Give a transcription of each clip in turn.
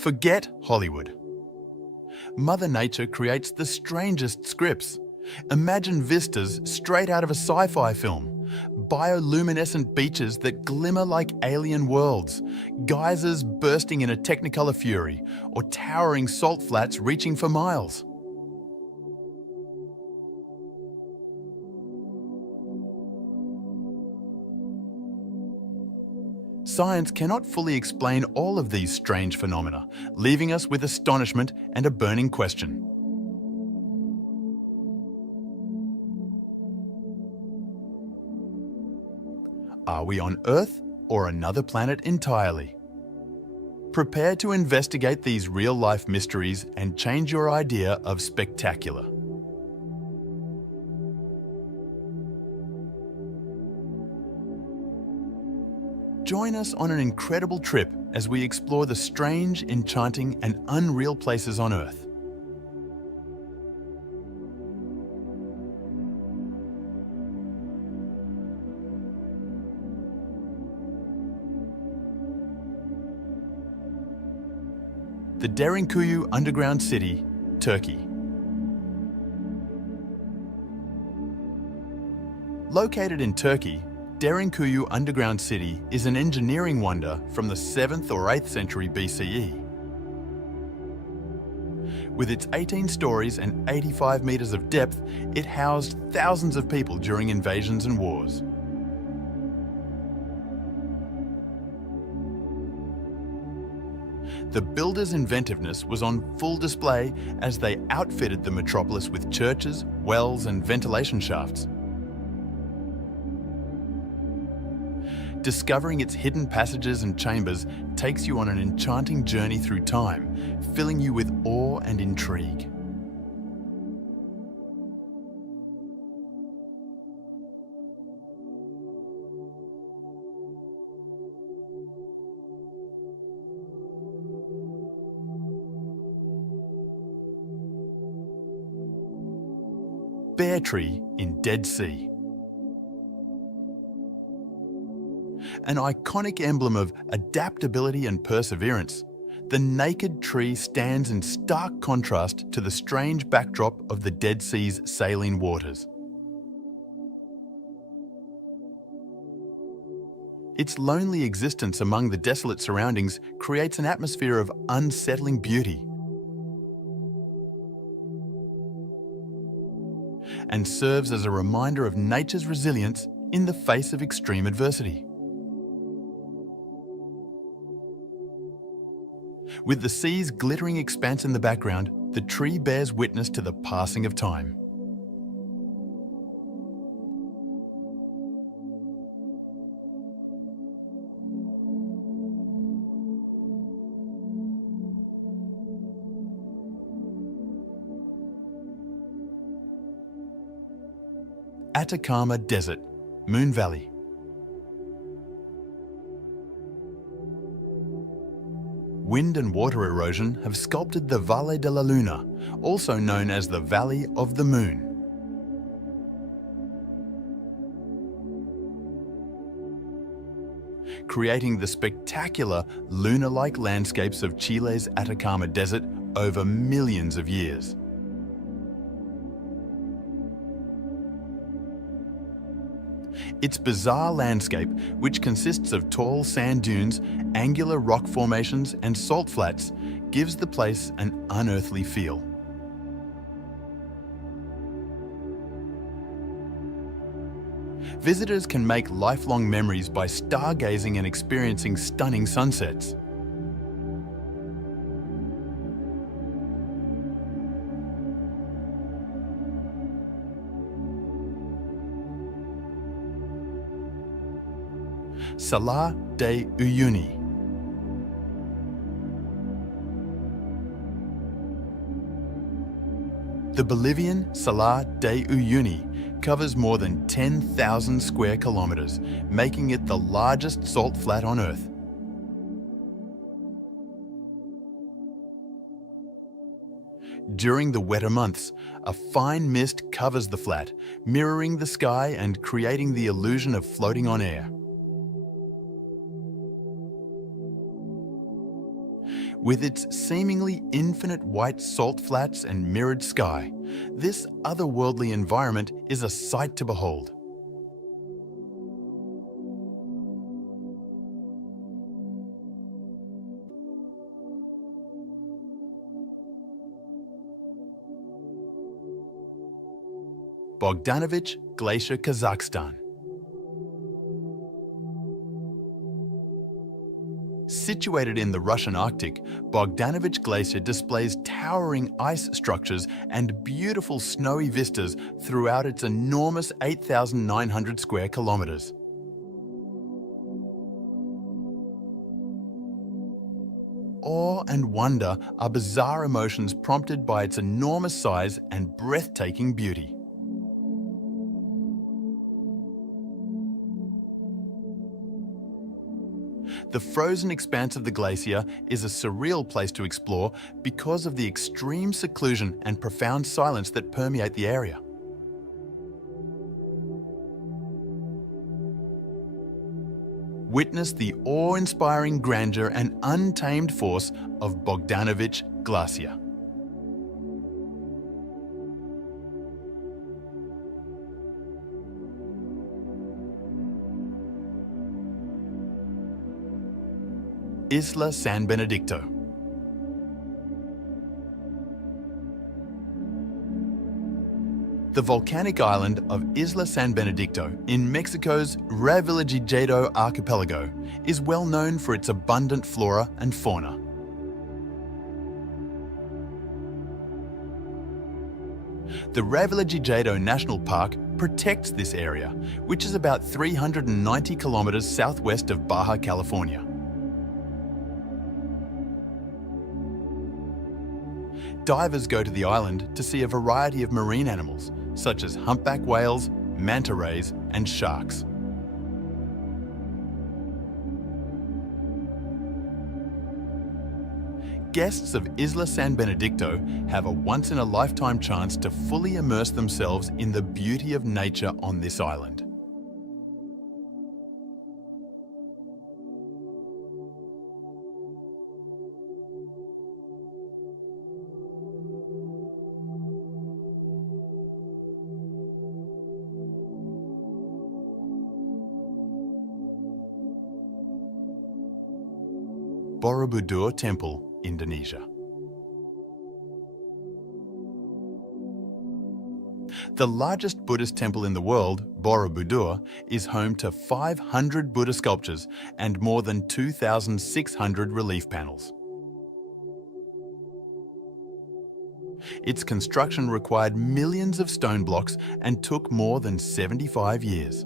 Forget Hollywood. Mother Nature creates the strangest scripts. Imagine vistas straight out of a sci-fi film, bioluminescent beaches that glimmer like alien worlds, geysers bursting in a technicolor fury, or towering salt flats reaching for miles. Science cannot fully explain all of these strange phenomena, leaving us with astonishment and a burning question. Are we on Earth or another planet entirely? Prepare to investigate these real-life mysteries and change your idea of spectacular. Join us on an incredible trip as we explore the strange, enchanting, and unreal places on Earth. The Derinkuyu underground city, Turkey. Located in Turkey, Derinkuyu underground city is an engineering wonder from the 7th or 8th century BCE. With its 18 stories and 85 meters of depth, it housed thousands of people during invasions and wars. The builders' inventiveness was on full display as they outfitted the metropolis with churches, wells, and ventilation shafts. Discovering its hidden passages and chambers takes you on an enchanting journey through time, filling you with awe and intrigue. Bear Tree in Dead Sea. An iconic emblem of adaptability and perseverance, the naked tree stands in stark contrast to the strange backdrop of the Dead Sea's saline waters. Its lonely existence among the desolate surroundings creates an atmosphere of unsettling beauty and serves as a reminder of nature's resilience in the face of extreme adversity. With the sea's glittering expanse in the background, the tree bears witness to the passing of time. Atacama Desert, Moon Valley. Wind and water erosion have sculpted the Valle de la Luna, also known as the Valley of the Moon. Creating the spectacular lunar-like landscapes of Chile's Atacama Desert over millions of years. Its bizarre landscape, which consists of tall sand dunes, angular rock formations, and salt flats, gives the place an unearthly feel. Visitors can make lifelong memories by stargazing and experiencing stunning sunsets. Salar de Uyuni. The Bolivian Salar de Uyuni covers more than 10,000 square kilometers, making it the largest salt flat on Earth. During the wetter months, a fine mist covers the flat, mirroring the sky and creating the illusion of floating on air. With its seemingly infinite white salt flats and mirrored sky, this otherworldly environment is a sight to behold. Bogdanovich Glacier, Kazakhstan. Situated in the Russian Arctic, Bogdanovich Glacier displays towering ice structures and beautiful snowy vistas throughout its enormous 8,900 square kilometers. Awe and wonder are bizarre emotions prompted by its enormous size and breathtaking beauty. The frozen expanse of the glacier is a surreal place to explore because of the extreme seclusion and profound silence that permeate the area. Witness the awe-inspiring grandeur and untamed force of Bogdanovich Glacier. Isla San Benedicto. The volcanic island of Isla San Benedicto in Mexico's Revillagigedo archipelago is well known for its abundant flora and fauna. The Revillagigedo National Park protects this area, which is about 390 kilometers southwest of Baja California. Divers go to the island to see a variety of marine animals, such as humpback whales, manta rays, and sharks. Guests of Isla San Benedicto have a once-in-a-lifetime chance to fully immerse themselves in the beauty of nature on this island. Borobudur Temple, Indonesia. The largest Buddhist temple in the world, Borobudur, is home to 500 Buddha sculptures and more than 2,600 relief panels. Its construction required millions of stone blocks and took more than 75 years.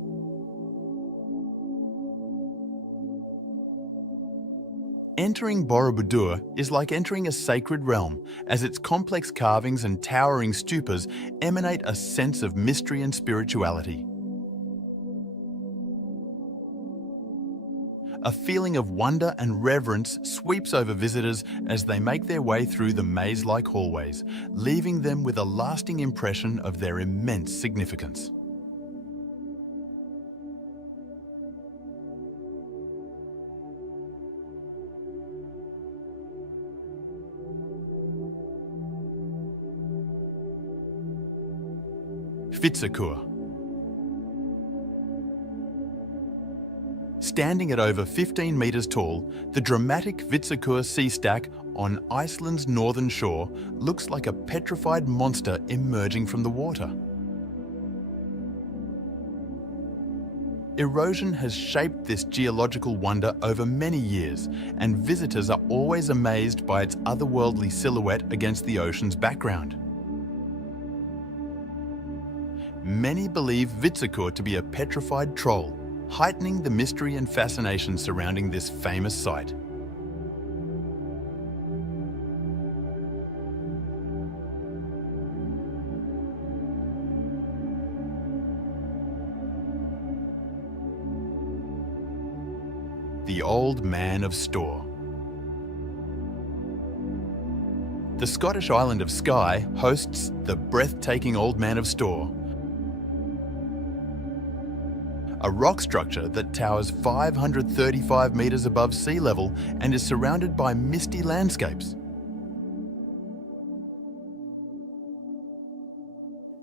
Entering Borobudur is like entering a sacred realm, as its complex carvings and towering stupas emanate a sense of mystery and spirituality. A feeling of wonder and reverence sweeps over visitors as they make their way through the maze-like hallways, leaving them with a lasting impression of their immense significance. Vitsakur. Standing at over 15 metres tall, the dramatic Vitsakur sea stack on Iceland's northern shore looks like a petrified monster emerging from the water. Erosion has shaped this geological wonder over many years, and visitors are always amazed by its otherworldly silhouette against the ocean's background. Many believe Vitsakur to be a petrified troll, heightening the mystery and fascination surrounding this famous site. The Old Man of Storr. The Scottish island of Skye hosts the breathtaking Old Man of Storr, a rock structure that towers 535 meters above sea level and is surrounded by misty landscapes.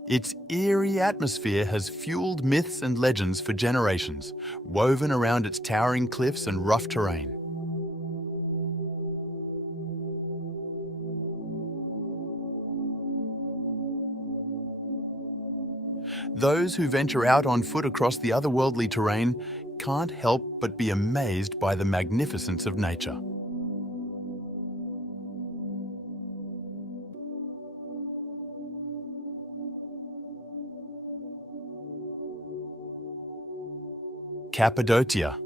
Its eerie atmosphere has fueled myths and legends for generations, woven around its towering cliffs and rough terrain. Those who venture out on foot across the otherworldly terrain can't help but be amazed by the magnificence of nature. Cappadocia.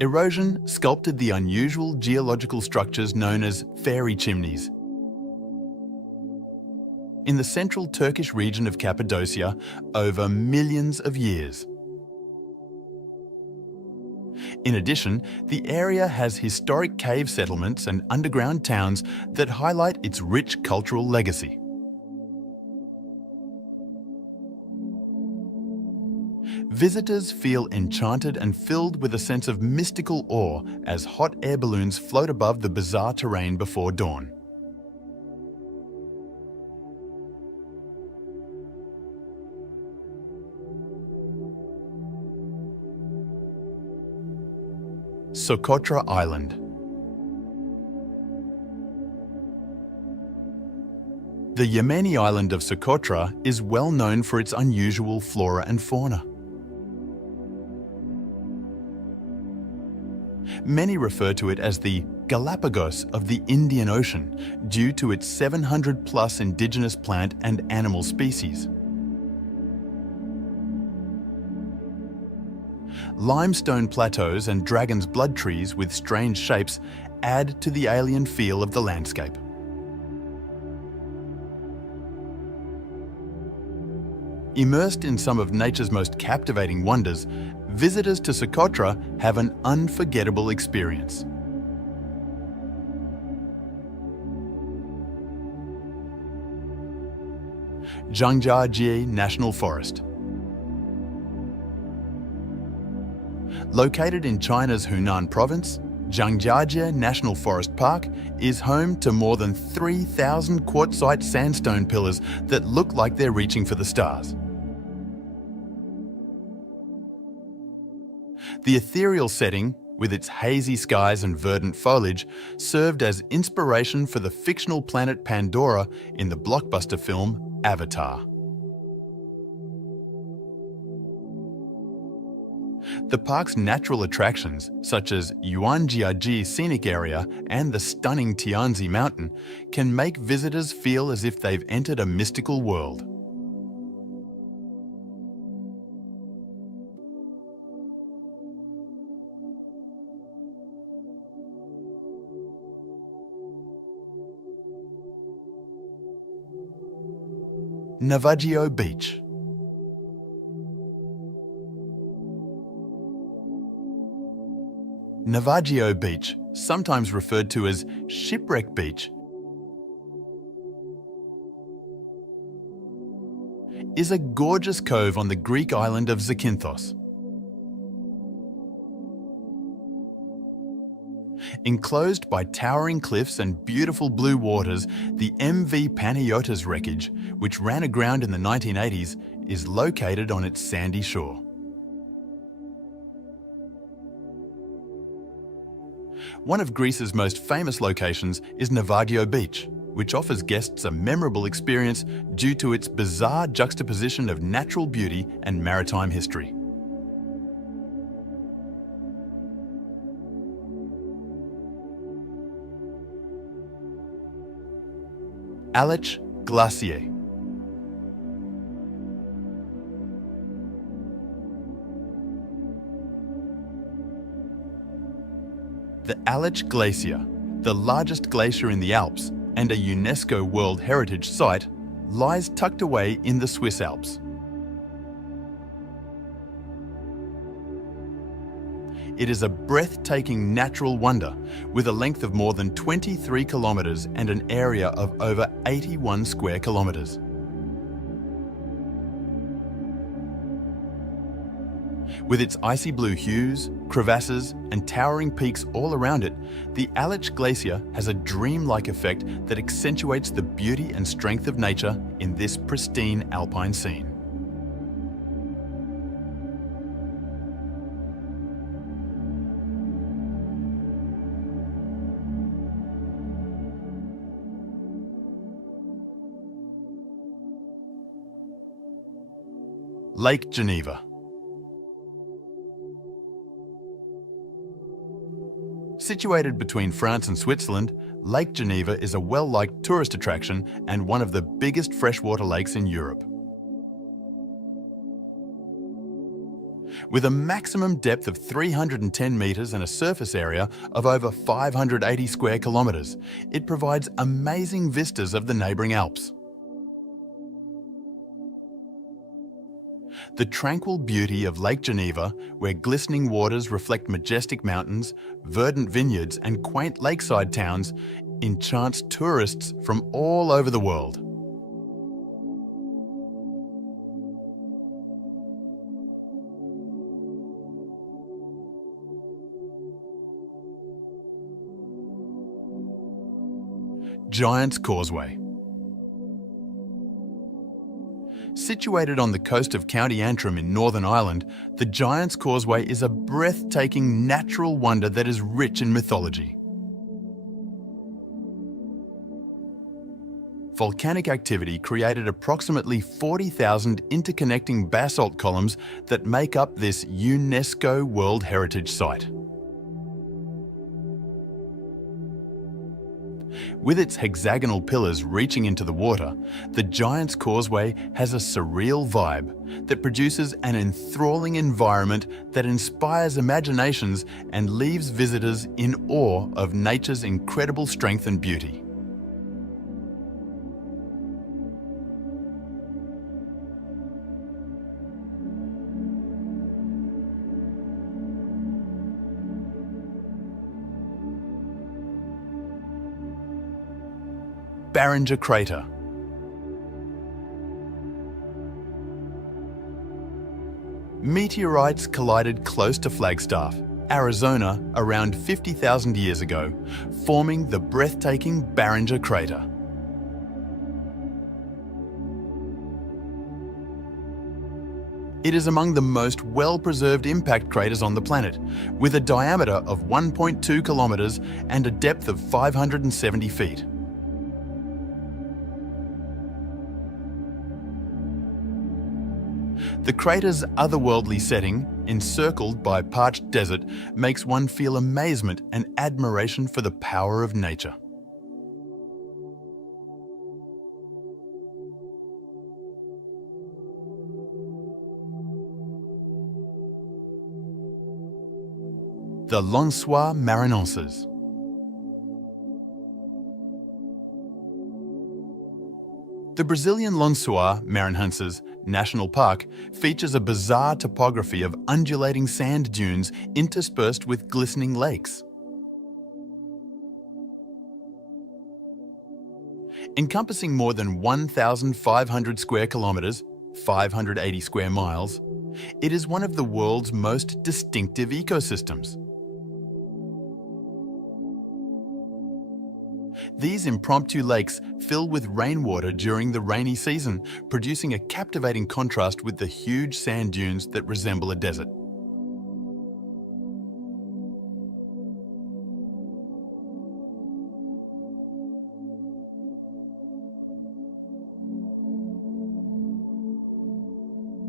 Erosion sculpted the unusual geological structures known as fairy chimneys. In the central Turkish region of Cappadocia over millions of years. In addition, the area has historic cave settlements and underground towns that highlight its rich cultural legacy. Visitors feel enchanted and filled with a sense of mystical awe as hot air balloons float above the bizarre terrain before dawn. Socotra Island. The Yemeni island of Socotra is well known for its unusual flora and fauna. Many refer to it as the Galapagos of the Indian Ocean due to its 700+ indigenous plant and animal species. Limestone plateaus and dragon's blood trees with strange shapes add to the alien feel of the landscape. Immersed in some of nature's most captivating wonders, visitors to Socotra have an unforgettable experience. Zhangjiajie National Forest. Located in China's Hunan province, Zhangjiajie National Forest Park is home to more than 3,000 quartzite sandstone pillars that look like they're reaching for the stars. The ethereal setting, with its hazy skies and verdant foliage, served as inspiration for the fictional planet Pandora in the blockbuster film Avatar. The park's natural attractions, such as Yuanjiaji Scenic Area and the stunning Tianzi Mountain, can make visitors feel as if they've entered a mystical world. Navajo Beach. Navajo Beach, sometimes referred to as Shipwreck Beach, is a gorgeous cove on the Greek island of Zakynthos. Enclosed by towering cliffs and beautiful blue waters, the MV Panayotis wreckage, which ran aground in the 1980s, is located on its sandy shore. One of Greece's most famous locations is Navajo Beach, which offers guests a memorable experience due to its bizarre juxtaposition of natural beauty and maritime history. Aletsch Glacier. The Aletsch Glacier, the largest glacier in the Alps and a UNESCO World Heritage Site, lies tucked away in the Swiss Alps. It is a breathtaking natural wonder with a length of more than 23 kilometres and an area of over 81 square kilometres. With its icy blue hues, crevasses, and towering peaks all around it, the Aletsch Glacier has a dreamlike effect that accentuates the beauty and strength of nature in this pristine alpine scene. Lake Geneva. Situated between France and Switzerland, Lake Geneva is a well-liked tourist attraction and one of the biggest freshwater lakes in Europe. With a maximum depth of 310 metres and a surface area of over 580 square kilometres, it provides amazing vistas of the neighbouring Alps. The tranquil beauty of Lake Geneva, where glistening waters reflect majestic mountains, verdant vineyards and quaint lakeside towns, enchants tourists from all over the world. Giant's Causeway. Situated on the coast of County Antrim in Northern Ireland, the Giant's Causeway is a breathtaking natural wonder that is rich in mythology. Volcanic activity created approximately 40,000 interconnecting basalt columns that make up this UNESCO World Heritage Site. With its hexagonal pillars reaching into the water, the Giant's Causeway has a surreal vibe that produces an enthralling environment that inspires imaginations and leaves visitors in awe of nature's incredible strength and beauty. Barringer Crater. Meteorites collided close to Flagstaff, Arizona, around 50,000 years ago, forming the breathtaking Barringer Crater. It is among the most well-preserved impact craters on the planet, with a diameter of 1.2 kilometers and a depth of 570 feet. The crater's otherworldly setting, encircled by parched desert, makes one feel amazement and admiration for the power of nature. The Lensois Marinenses. The Brazilian Lensois Marinenses National Park features a bizarre topography of undulating sand dunes interspersed with glistening lakes. Encompassing more than 1,500 square kilometres, 580 square miles, it is one of the world's most distinctive ecosystems. These impromptu lakes fill with rainwater during the rainy season, producing a captivating contrast with the huge sand dunes that resemble a desert.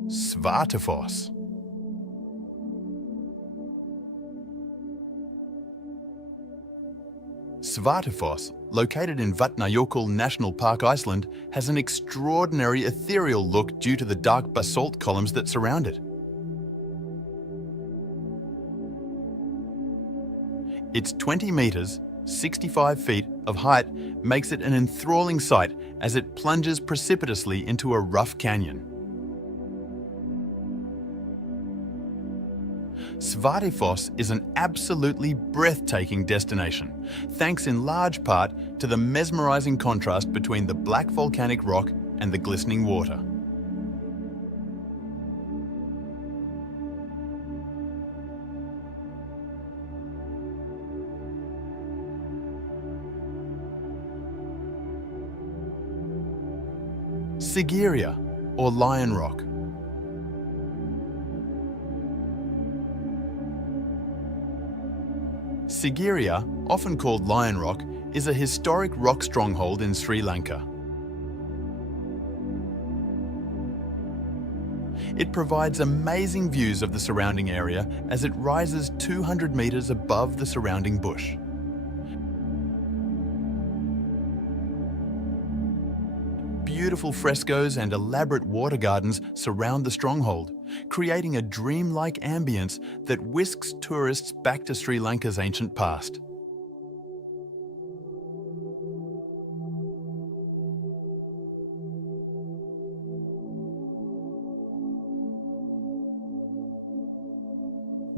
Svartefoss. Svartefoss, located in Vatnajökull National Park, Iceland, has an extraordinary ethereal look due to the dark basalt columns that surround it. Its 20 metres, 65 feet of height makes it an enthralling sight as it plunges precipitously into a rough canyon. Svartefoss is an absolutely breathtaking destination, thanks in large part to the mesmerizing contrast between the black volcanic rock and the glistening water. Sigiriya, or Lion Rock. Sigiriya, often called Lion Rock, is a historic rock stronghold in Sri Lanka. It provides amazing views of the surrounding area as it rises 200 meters above the surrounding bush. Beautiful frescoes and elaborate water gardens surround the stronghold, creating a dreamlike ambience that whisks tourists back to Sri Lanka's ancient past.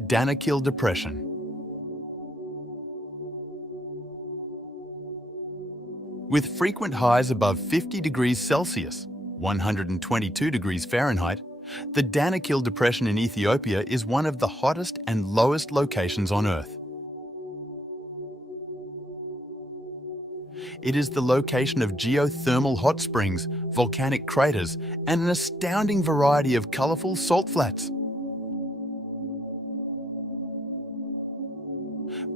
Danakil Depression. With frequent highs above 50 degrees Celsius, 122 degrees Fahrenheit, the Danakil Depression in Ethiopia is one of the hottest and lowest locations on Earth. It is the location of geothermal hot springs, volcanic craters, and an astounding variety of colourful salt flats.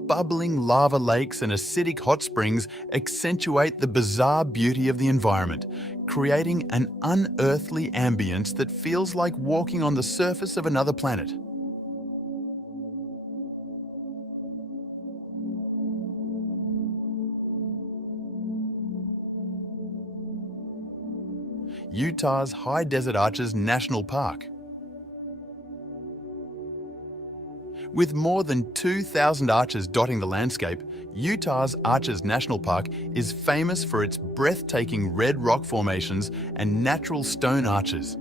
Bubbling lava lakes and acidic hot springs accentuate the bizarre beauty of the environment, creating an unearthly ambience that feels like walking on the surface of another planet. Utah's High Desert Arches National Park. With more than 2,000 arches dotting the landscape, Utah's Arches National Park is famous for its breathtaking red rock formations and natural stone arches.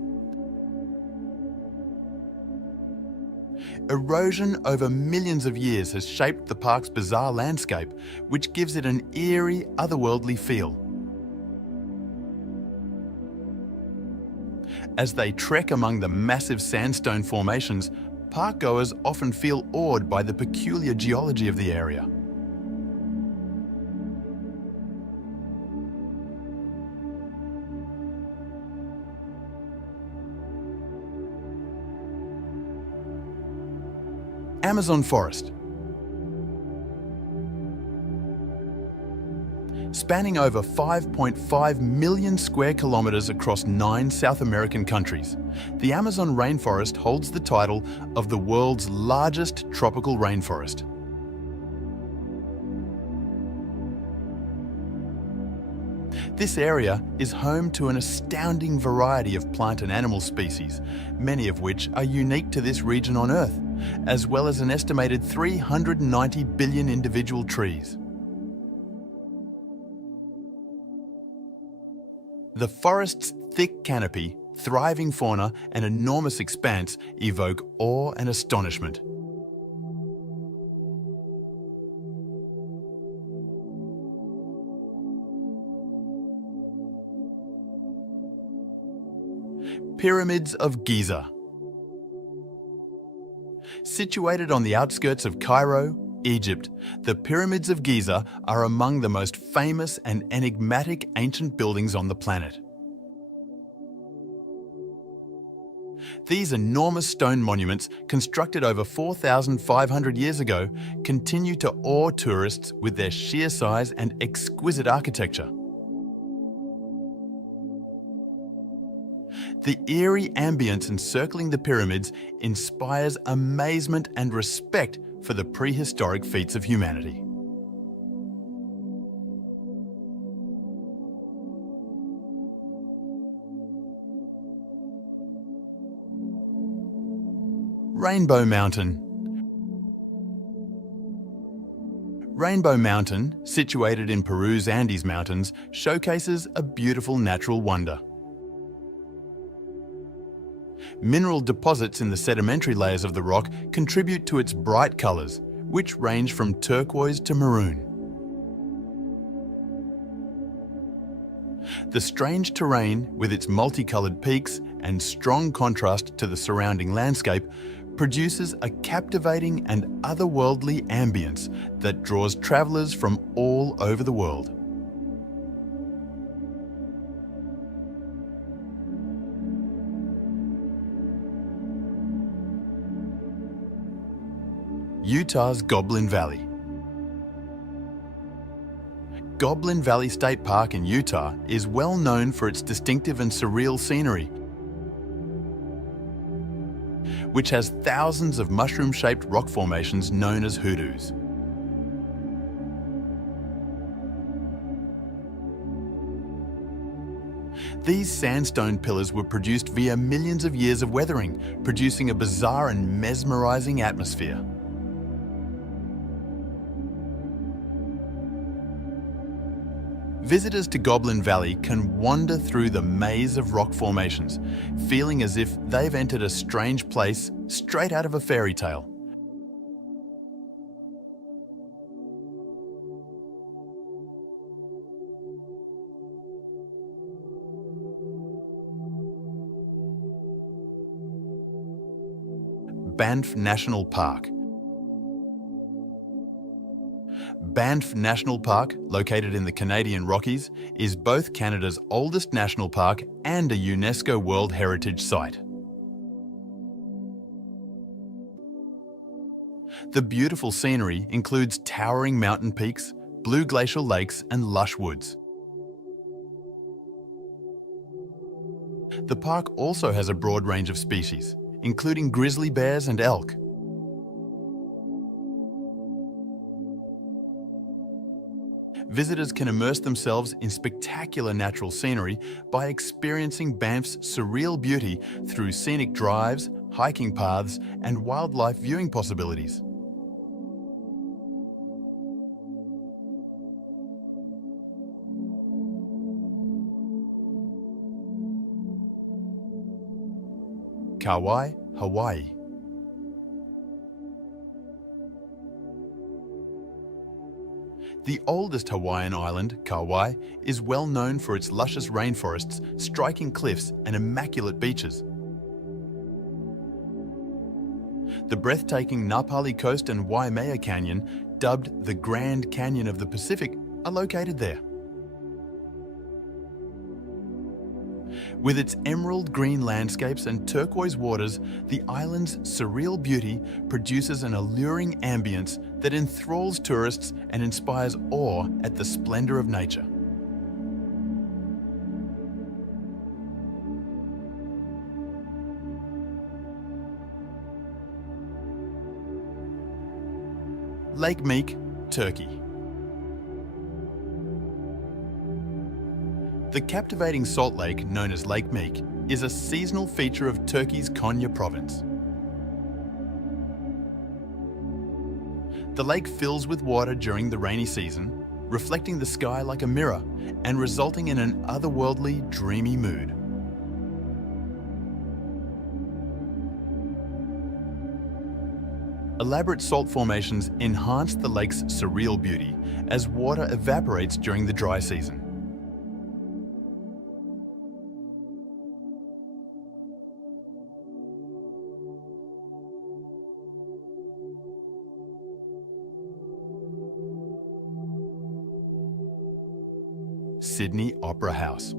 Erosion over millions of years has shaped the park's bizarre landscape, which gives it an eerie, otherworldly feel. As they trek among the massive sandstone formations, parkgoers often feel awed by the peculiar geology of the area. Amazon forest. Spanning over 5.5 million square kilometers across 9 South American countries, the Amazon rainforest holds the title of the world's largest tropical rainforest. This area is home to an astounding variety of plant and animal species, many of which are unique to this region on Earth, as well as an estimated 390 billion individual trees. The forest's thick canopy, thriving fauna, and enormous expanse evoke awe and astonishment. Pyramids of Giza. Situated on the outskirts of Cairo, Egypt, the Pyramids of Giza are among the most famous and enigmatic ancient buildings on the planet. These enormous stone monuments, constructed over 4,500 years ago, continue to awe tourists with their sheer size and exquisite architecture. The eerie ambience encircling the pyramids inspires amazement and respect for the prehistoric feats of humanity. Rainbow Mountain. Rainbow Mountain, situated in Peru's Andes Mountains, showcases a beautiful natural wonder. Mineral deposits in the sedimentary layers of the rock contribute to its bright colours, which range from turquoise to maroon. The strange terrain, with its multicoloured peaks and strong contrast to the surrounding landscape, produces a captivating and otherworldly ambience that draws travellers from all over the world. Utah's Goblin Valley. Goblin Valley State Park in Utah is well known for its distinctive and surreal scenery, which has thousands of mushroom-shaped rock formations known as hoodoos. These sandstone pillars were produced via millions of years of weathering, producing a bizarre and mesmerizing atmosphere. Visitors to Goblin Valley can wander through the maze of rock formations, feeling as if they've entered a strange place straight out of a fairy tale. Banff National Park. Banff National Park, located in the Canadian Rockies, is both Canada's oldest national park and a UNESCO World Heritage Site. The beautiful scenery includes towering mountain peaks, blue glacial lakes, and lush woods. The park also has a broad range of species, including grizzly bears and elk. Visitors can immerse themselves in spectacular natural scenery by experiencing Banff's surreal beauty through scenic drives, hiking paths, and wildlife viewing possibilities. Kauai, Hawaii. The oldest Hawaiian island, Kauai, is well known for its luscious rainforests, striking cliffs, and immaculate beaches. The breathtaking Napali Coast and Waimea Canyon, dubbed the Grand Canyon of the Pacific, are located there. With its emerald green landscapes and turquoise waters, the island's surreal beauty produces an alluring ambience that enthralls tourists and inspires awe at the splendor of nature. Lake Meek, Turkey. The captivating salt lake, known as Lake Meek, is a seasonal feature of Turkey's Konya province. The lake fills with water during the rainy season, reflecting the sky like a mirror and resulting in an otherworldly, dreamy mood. Elaborate salt formations enhance the lake's surreal beauty as water evaporates during the dry season. Sydney Opera House.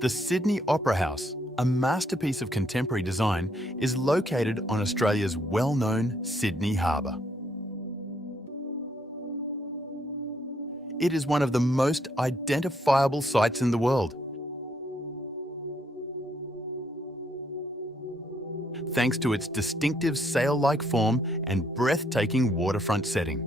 The Sydney Opera House, a masterpiece of contemporary design, is located on Australia's well-known Sydney Harbour. It is one of the most identifiable sites in the world, thanks to its distinctive sail-like form and breathtaking waterfront setting.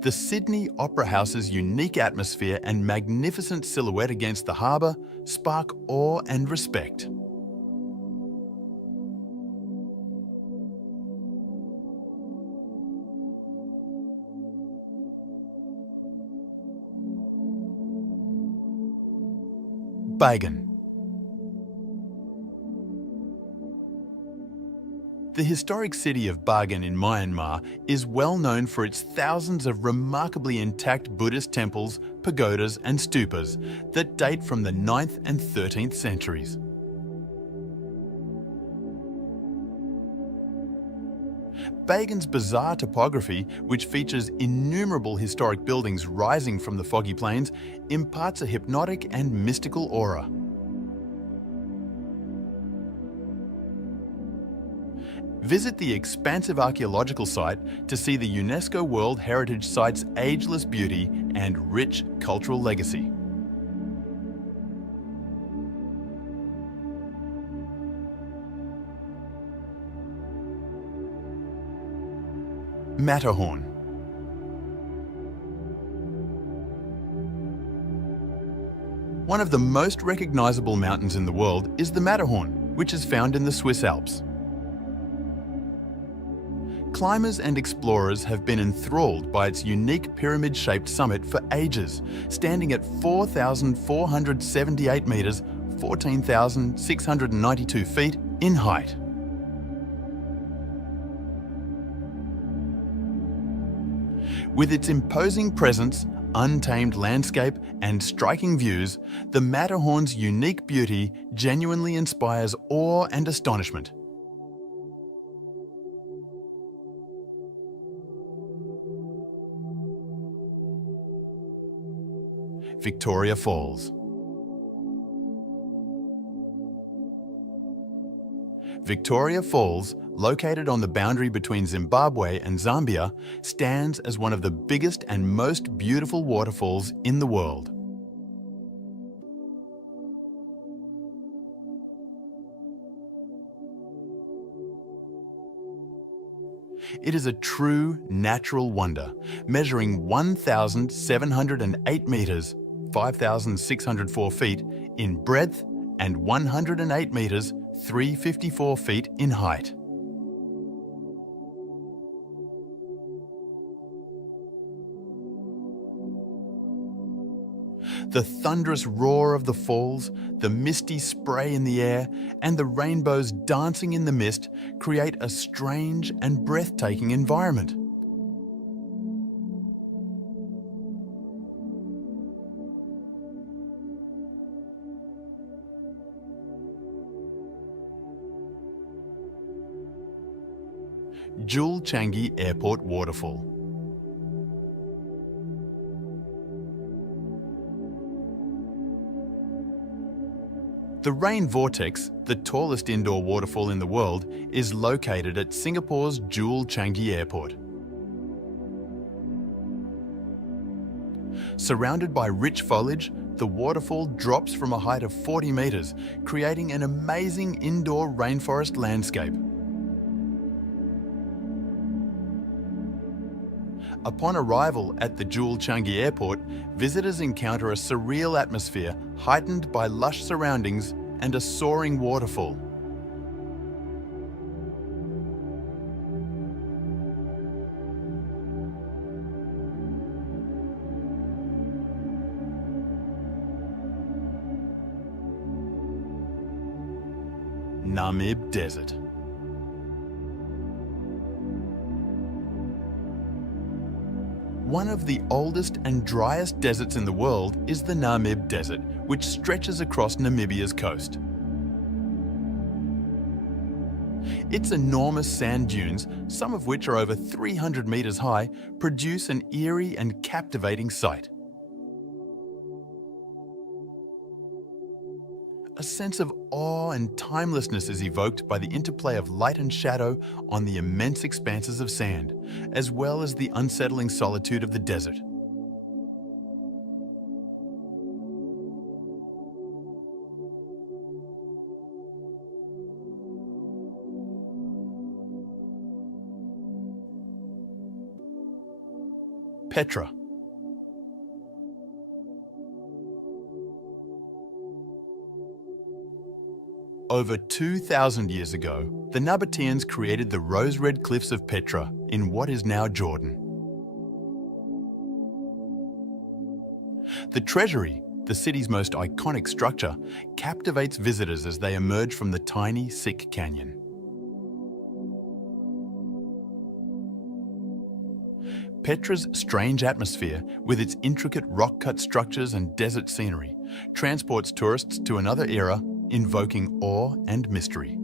The Sydney Opera House's unique atmosphere and magnificent silhouette against the harbour spark awe and respect. Bagan. The historic city of Bagan in Myanmar is well known for its thousands of remarkably intact Buddhist temples, pagodas and stupas that date from the 9th and 13th centuries. Bagan's bizarre topography, which features innumerable historic buildings rising from the foggy plains, imparts a hypnotic and mystical aura. Visit the expansive archaeological site to see the UNESCO World Heritage Site's ageless beauty and rich cultural legacy. Matterhorn. One of the most recognizable mountains in the world is the Matterhorn, which is found in the Swiss Alps. Climbers and explorers have been enthralled by its unique pyramid-shaped summit for ages, standing at 4,478 metres, 14,692 feet in height. With its imposing presence, untamed landscape and striking views, the Matterhorn's unique beauty genuinely inspires awe and astonishment. Victoria Falls. Victoria Falls, located on the boundary between Zimbabwe and Zambia, stands as one of the biggest and most beautiful waterfalls in the world. It is a true natural wonder, measuring 1,708 metres, 5,604 feet in breadth and 108 metres, 354 feet in height. The thunderous roar of the falls, the misty spray in the air, and the rainbows dancing in the mist create a strange and breathtaking environment. Changi Airport Waterfall. The Rain Vortex, the tallest indoor waterfall in the world, is located at Singapore's Changi Airport. Surrounded by rich foliage, the waterfall drops from a height of 40 metres, creating an amazing indoor rainforest landscape. Upon arrival at the Changi Airport, visitors encounter a surreal atmosphere heightened by lush surroundings and a soaring waterfall. Namib Desert. One of the oldest and driest deserts in the world is the Namib Desert, which stretches across Namibia's coast. Its enormous sand dunes, some of which are over 300 metres high, produce an eerie and captivating sight. A sense of awe and timelessness is evoked by the interplay of light and shadow on the immense expanses of sand, as well as the unsettling solitude of the desert. Petra. Over 2,000 years ago, the Nabateans created the rose-red cliffs of Petra in what is now Jordan. The treasury, the city's most iconic structure, captivates visitors as they emerge from the tiny, sick canyon. Petra's strange atmosphere, with its intricate rock-cut structures and desert scenery, transports tourists to another era, invoking awe and mystery.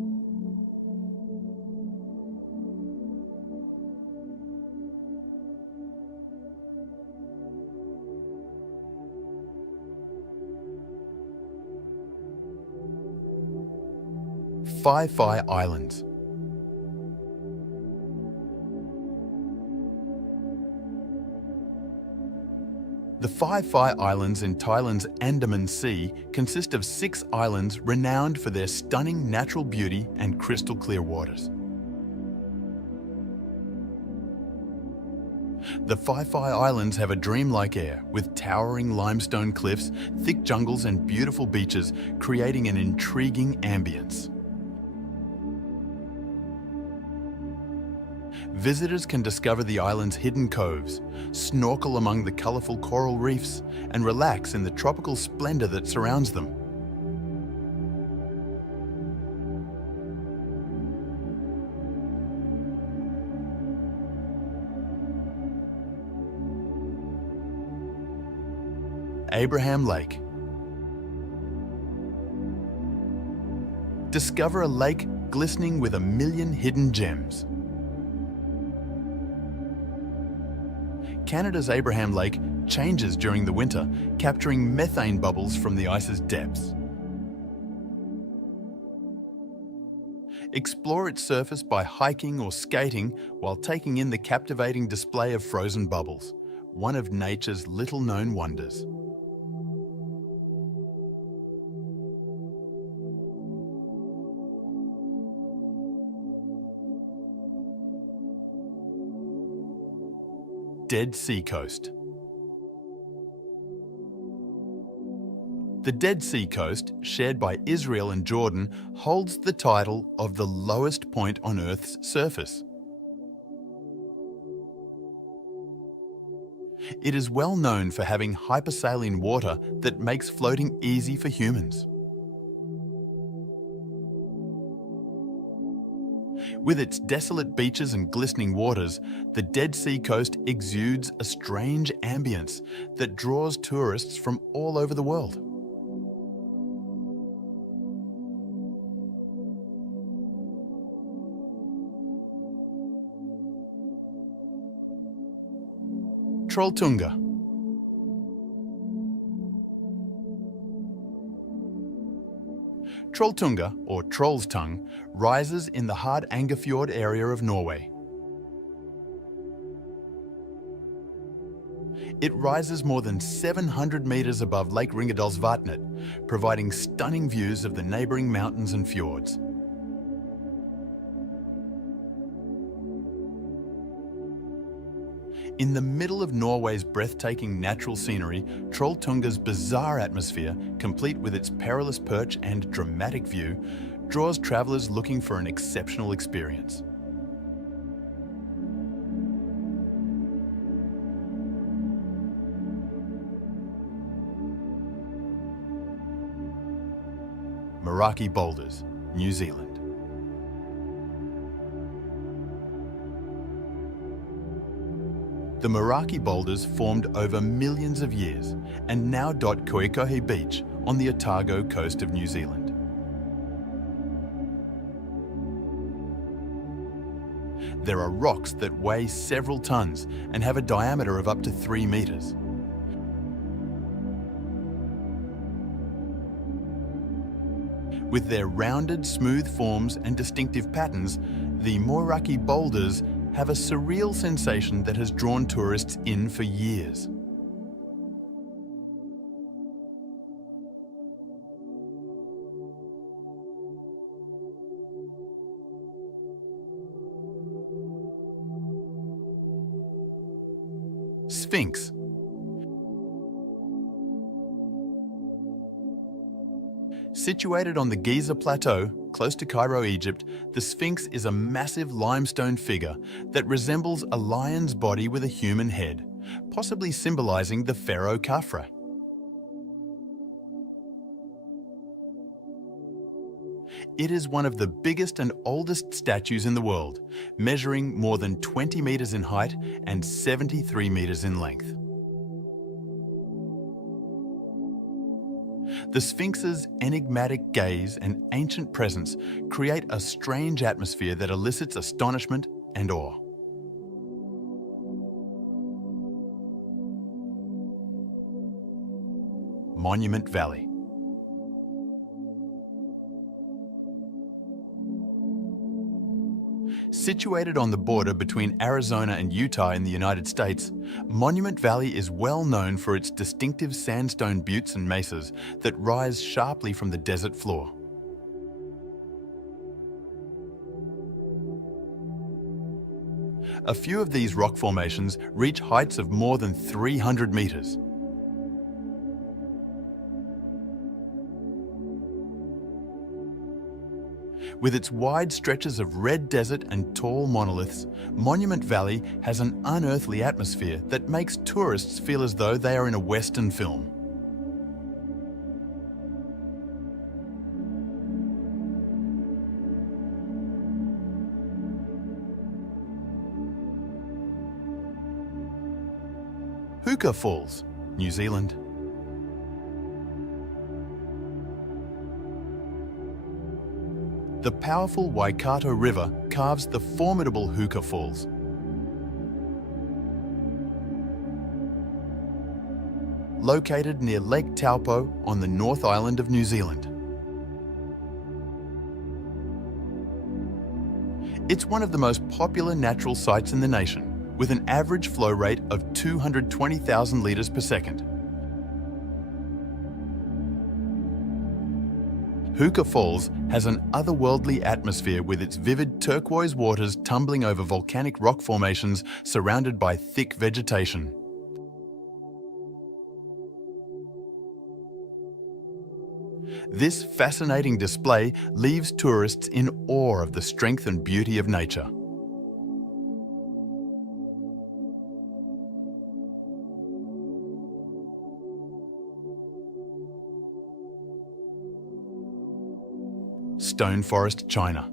Phi Islands. The Phi Islands in Thailand's Andaman Sea consist of 6 islands renowned for their stunning natural beauty and crystal clear waters. The Phi Islands have a dreamlike air with towering limestone cliffs, thick jungles and beautiful beaches, creating an intriguing ambience. Visitors can discover the island's hidden coves, snorkel among the colourful coral reefs, and relax in the tropical splendour that surrounds them. Abraham Lake. Discover a lake glistening with 1,000,000 hidden gems. Canada's Abraham Lake changes during the winter, capturing methane bubbles from the ice's depths. Explore its surface by hiking or skating while taking in the captivating display of frozen bubbles, one of nature's little-known wonders. Dead Sea Coast. The Dead Sea Coast, shared by Israel and Jordan, holds the title of the lowest point on Earth's surface. It is well known for having hypersaline water that makes floating easy for humans. With its desolate beaches and glistening waters, the Dead Sea Coast exudes a strange ambience that draws tourists from all over the world. Trolltunga. Trolltunga, or Troll's Tongue, rises in the Hardangerfjord area of Norway. It rises more than 700 metres above Lake Ringadalsvatnet, providing stunning views of the neighbouring mountains and fjords. In the middle of Norway's breathtaking natural scenery, Trolltunga's bizarre atmosphere, complete with its perilous perch and dramatic view, draws travellers looking for an exceptional experience. Meraki Boulders, New Zealand. The Meraki boulders formed over millions of years and now dot Koikohe Beach on the Otago coast of New Zealand. There are rocks that weigh several tons and have a diameter of up to 3 metres. With their rounded, smooth forms and distinctive patterns, the Meraki boulders have a surreal sensation that has drawn tourists in for years. Sphinx. Situated on the Giza Plateau, close to Cairo, Egypt, the Sphinx is a massive limestone figure that resembles a lion's body with a human head, possibly symbolizing the pharaoh Khafre. It is one of the biggest and oldest statues in the world, measuring more than 20 meters in height and 73 meters in length. The Sphinx's enigmatic gaze and ancient presence create a strange atmosphere that elicits astonishment and awe. Monument Valley. Situated on the border between Arizona and Utah in the United States, Monument Valley is well known for its distinctive sandstone buttes and mesas that rise sharply from the desert floor. A few of these rock formations reach heights of more than 300 meters. With its wide stretches of red desert and tall monoliths, Monument Valley has an unearthly atmosphere that makes tourists feel as though they are in a Western film. Hookah Falls, New Zealand. The powerful Waikato River carves the formidable Hookah Falls. Located near Lake Taupo on the North Island of New Zealand. It's one of the most popular natural sites in the nation, with an average flow rate of 220,000 litres per second. Hookah Falls has an otherworldly atmosphere with its vivid turquoise waters tumbling over volcanic rock formations surrounded by thick vegetation. This fascinating display leaves tourists in awe of the strength and beauty of nature. Stone Forest, China.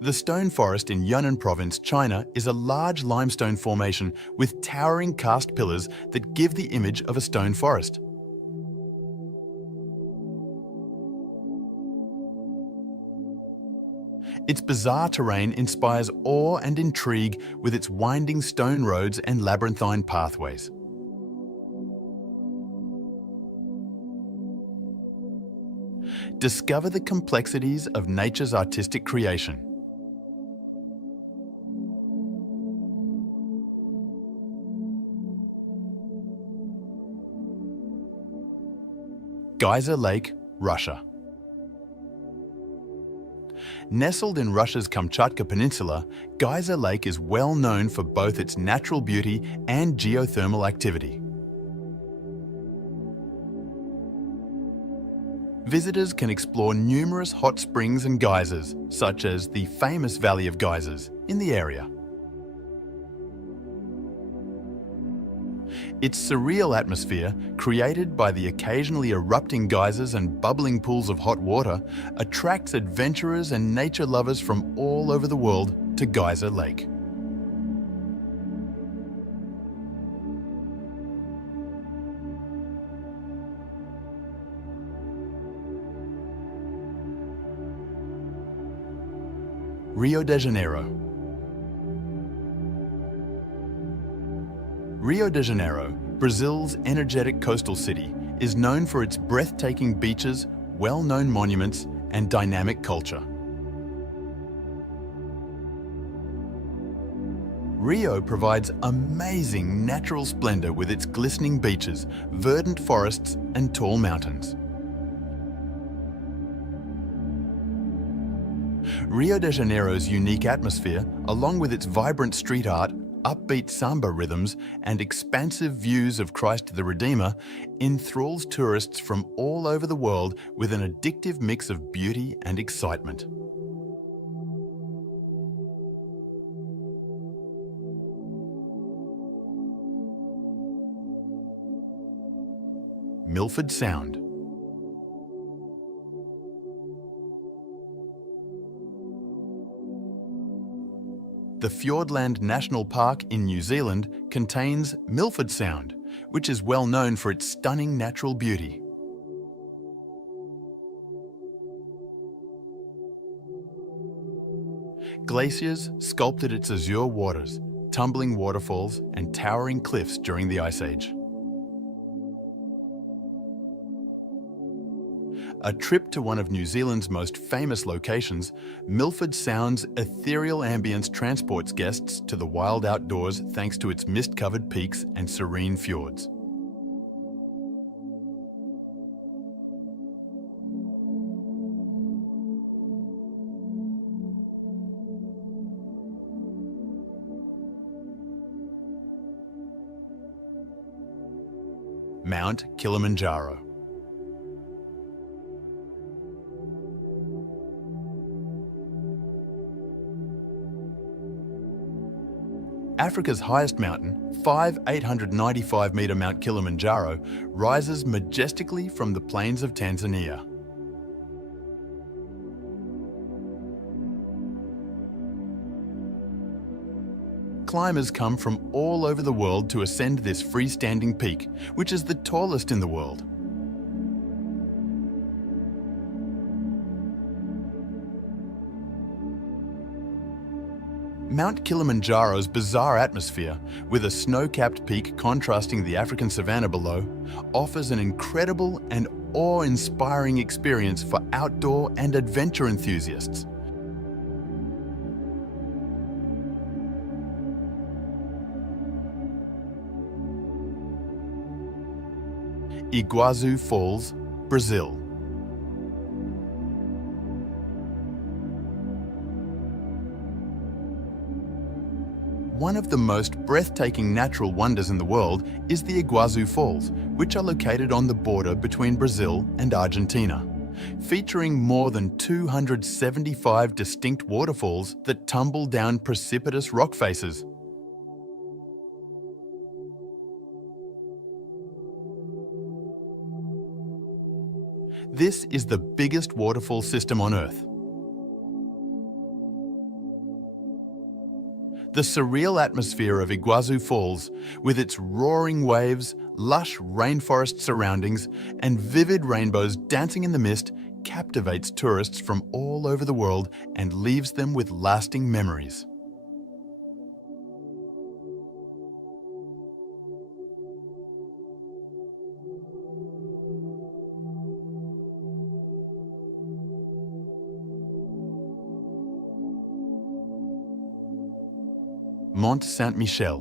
The Stone Forest in Yunnan Province, China, is a large limestone formation with towering cast pillars that give the image of a stone forest. Its bizarre terrain inspires awe and intrigue with its winding stone roads and labyrinthine pathways. Discover the complexities of nature's artistic creation. Geyser Lake, Russia. Nestled in Russia's Kamchatka Peninsula, Geyser Lake is well known for both its natural beauty and geothermal activity. Visitors can explore numerous hot springs and geysers, such as the famous Valley of Geysers, in the area. Its surreal atmosphere, created by the occasionally erupting geysers and bubbling pools of hot water, attracts adventurers and nature lovers from all over the world to Geyser Lake. Rio de Janeiro. Rio de Janeiro, Brazil's energetic coastal city, is known for its breathtaking beaches, well-known monuments, and dynamic culture. Rio provides amazing natural splendor with its glistening beaches, verdant forests, and tall mountains. Rio de Janeiro's unique atmosphere, along with its vibrant street art, upbeat samba rhythms, and expansive views of Christ the Redeemer, enthralls tourists from all over the world with an addictive mix of beauty and excitement. Milford Sound. The Fiordland National Park in New Zealand contains Milford Sound, which is well known for its stunning natural beauty. Glaciers sculpted its azure waters, tumbling waterfalls and towering cliffs during the Ice Age. A trip to one of New Zealand's most famous locations, Milford Sound's ethereal ambience transports guests to the wild outdoors thanks to its mist-covered peaks and serene fjords. Mount Kilimanjaro. Africa's highest mountain, 895-metre Mount Kilimanjaro, rises majestically from the plains of Tanzania. Climbers come from all over the world to ascend this freestanding peak, which is the tallest in the world. Mount Kilimanjaro's bizarre atmosphere, with a snow-capped peak contrasting the African savanna below, offers an incredible and awe-inspiring experience for outdoor and adventure enthusiasts. Iguazu Falls, Brazil. One of the most breathtaking natural wonders in the world is the Iguazu Falls, which are located on the border between Brazil and Argentina, featuring more than 275 distinct waterfalls that tumble down precipitous rock faces. This is the biggest waterfall system on Earth. The surreal atmosphere of Iguazu Falls, with its roaring waves, lush rainforest surroundings, and vivid rainbows dancing in the mist, captivates tourists from all over the world and leaves them with lasting memories. Mont Saint-Michel.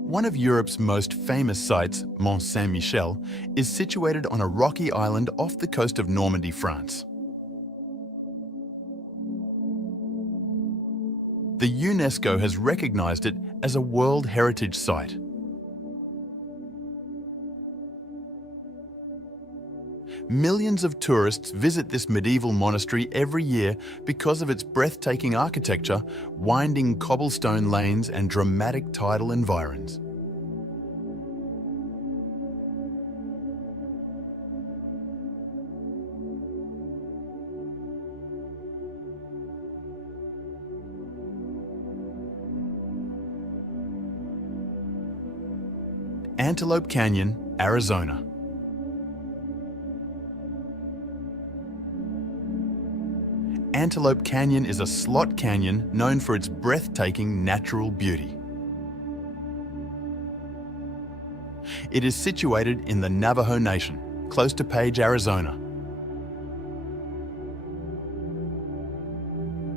One of Europe's most famous sites, Mont Saint-Michel, is situated on a rocky island off the coast of Normandy, France. The UNESCO has recognized it as a World Heritage Site. Millions of tourists visit this medieval monastery every year because of its breathtaking architecture, winding cobblestone lanes, and dramatic tidal environs. Antelope Canyon, Arizona. Antelope Canyon is a slot canyon known for its breathtaking natural beauty. It is situated in the Navajo Nation, close to Page, Arizona.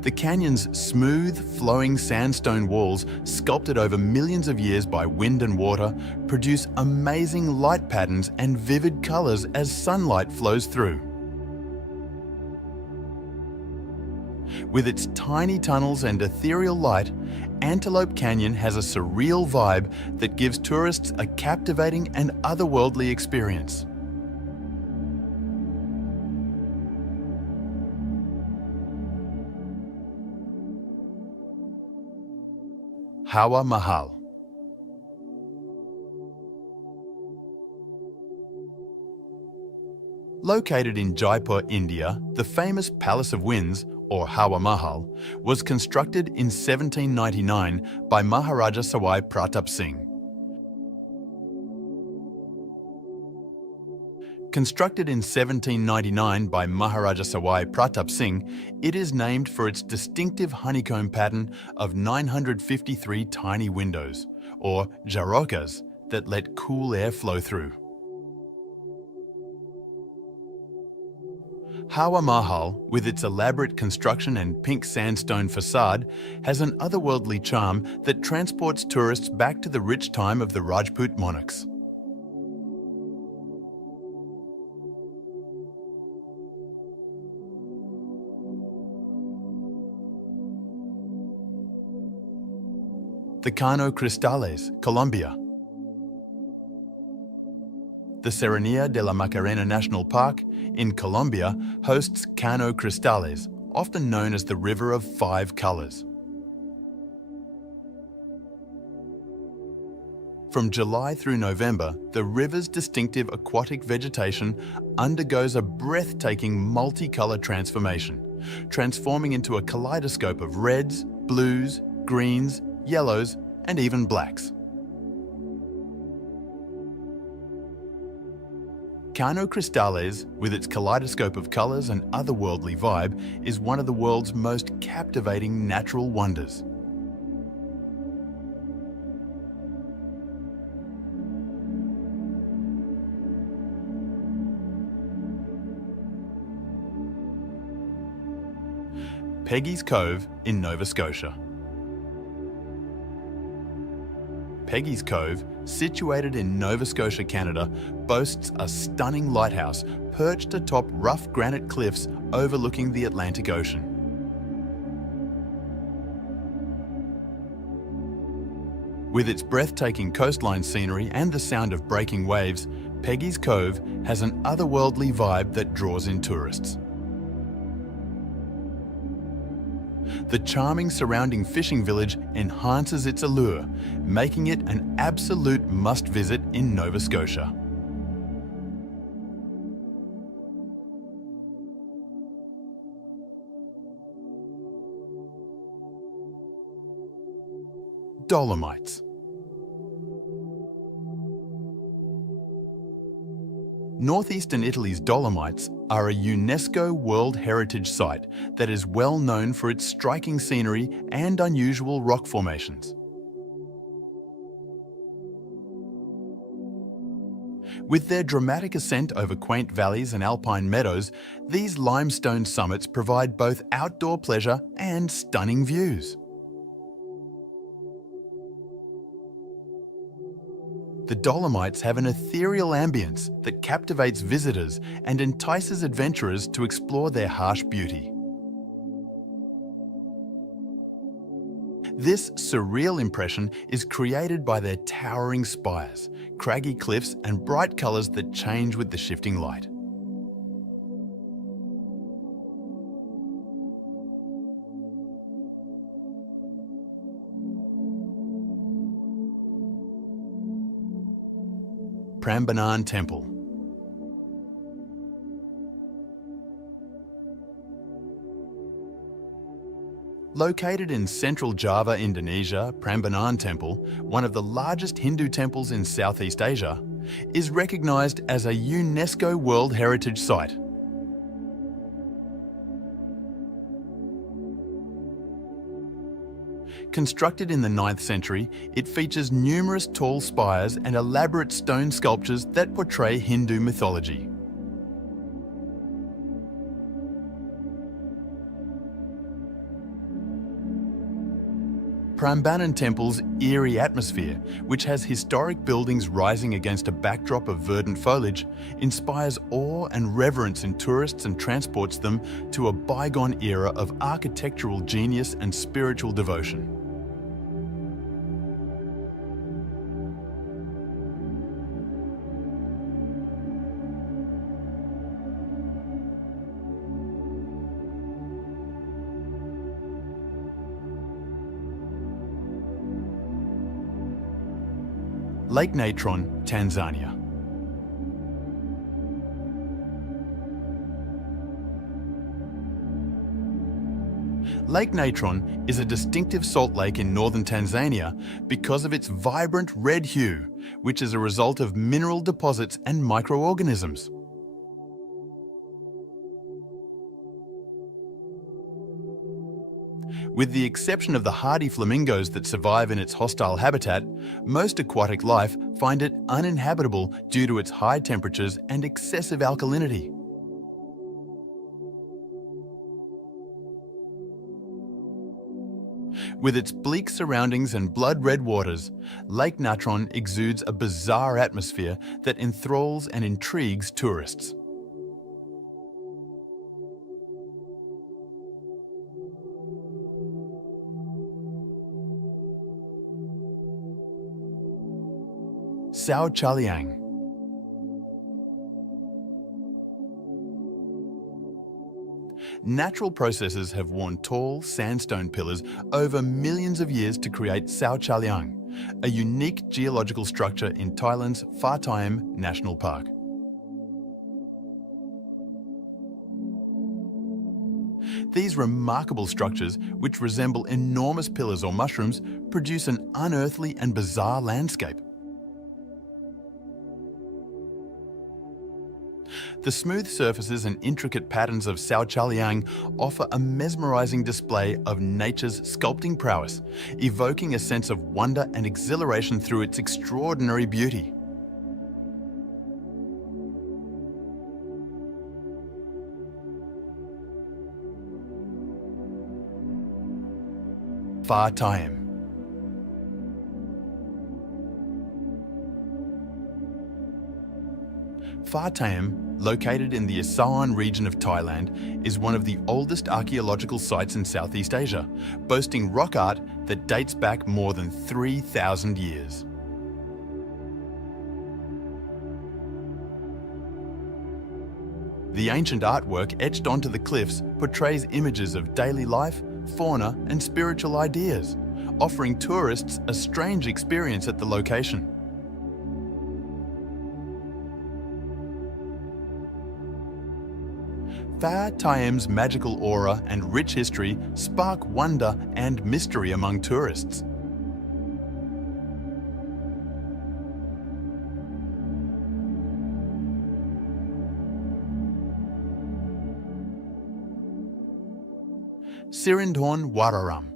The canyon's smooth, flowing sandstone walls, sculpted over millions of years by wind and water, produce amazing light patterns and vivid colors as sunlight flows through. With its tiny tunnels and ethereal light, Antelope Canyon has a surreal vibe that gives tourists a captivating and otherworldly experience. Hawa Mahal. Located in Jaipur, India, the famous Palace of Winds, or Hawa Mahal, was constructed in 1799 by Maharaja Sawai Pratap Singh. Constructed in 1799 by Maharaja Sawai Pratap Singh, it is named for its distinctive honeycomb pattern of 953 tiny windows, or jarocas, that let cool air flow through. Hawa Mahal, with its elaborate construction and pink sandstone facade, has an otherworldly charm that transports tourists back to the rich time of the Rajput monarchs. The Cano Cristales, Colombia. The Serranía de la Macarena National Park in Colombia hosts Cano Cristales, often known as the River of Five Colors. From July through November, the river's distinctive aquatic vegetation undergoes a breathtaking multicolour transformation, transforming into a kaleidoscope of reds, blues, greens, yellows, and even blacks. Cano Cristales, with its kaleidoscope of colours and otherworldly vibe, is one of the world's most captivating natural wonders. Peggy's Cove in Nova Scotia. Peggy's Cove, situated in Nova Scotia, Canada, boasts a stunning lighthouse perched atop rough granite cliffs overlooking the Atlantic Ocean. With its breathtaking coastline scenery and the sound of breaking waves, Peggy's Cove has an otherworldly vibe that draws in tourists. The charming surrounding fishing village enhances its allure, making it an absolute must-visit in Nova Scotia. Dolomites. Northeastern Italy's Dolomites are a UNESCO World Heritage Site that is well known for its striking scenery and unusual rock formations. With their dramatic ascent over quaint valleys and alpine meadows, these limestone summits provide both outdoor pleasure and stunning views. The Dolomites have an ethereal ambience that captivates visitors and entices adventurers to explore their harsh beauty. This surreal impression is created by their towering spires, craggy cliffs, and bright colours that change with the shifting light. Prambanan Temple. Located in central Java, Indonesia, Prambanan Temple, one of the largest Hindu temples in Southeast Asia, is recognised as a UNESCO World Heritage Site. Constructed in the 9th century, it features numerous tall spires and elaborate stone sculptures that portray Hindu mythology. Prambanan Temple's eerie atmosphere, which has historic buildings rising against a backdrop of verdant foliage, inspires awe and reverence in tourists and transports them to a bygone era of architectural genius and spiritual devotion. Lake Natron, Tanzania. Lake Natron is a distinctive salt lake in northern Tanzania because of its vibrant red hue, which is a result of mineral deposits and microorganisms. With the exception of the hardy flamingos that survive in its hostile habitat, most aquatic life find it uninhabitable due to its high temperatures and excessive alkalinity. With its bleak surroundings and blood-red waters, Lake Natron exudes a bizarre atmosphere that enthralls and intrigues tourists. Sao Chaliang. Natural processes have worn tall sandstone pillars over millions of years to create Sao Chaliang, a unique geological structure in Thailand's Pha Thai National Park. These remarkable structures, which resemble enormous pillars or mushrooms, produce an unearthly and bizarre landscape. The smooth surfaces and intricate patterns of Sao Chaliang offer a mesmerizing display of nature's sculpting prowess, evoking a sense of wonder and exhilaration through its extraordinary beauty. Pha Thai. Pha Thai, located in the Assam region of Thailand, is one of the oldest archaeological sites in Southeast Asia, boasting rock art that dates back more than 3,000 years. The ancient artwork etched onto the cliffs portrays images of daily life, fauna, and spiritual ideas, offering tourists a strange experience at the location. Pha Thai's magical aura and rich history spark wonder and mystery among tourists. Sirindhorn Wararam.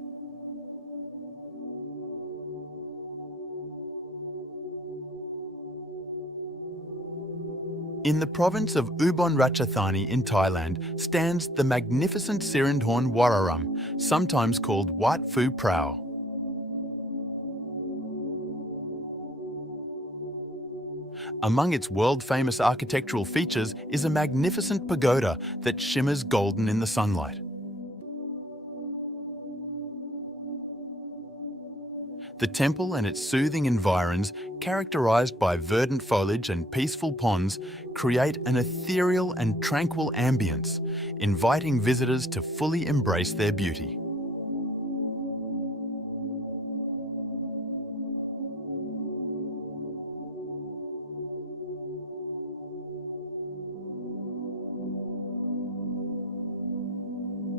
In the province of Ubon Ratchathani in Thailand stands the magnificent Sirindhorn Wararam, sometimes called Wat Phu Prao. Among its world-famous architectural features is a magnificent pagoda that shimmers golden in the sunlight. The temple and its soothing environs, characterized by verdant foliage and peaceful ponds, create an ethereal and tranquil ambience, inviting visitors to fully embrace their beauty.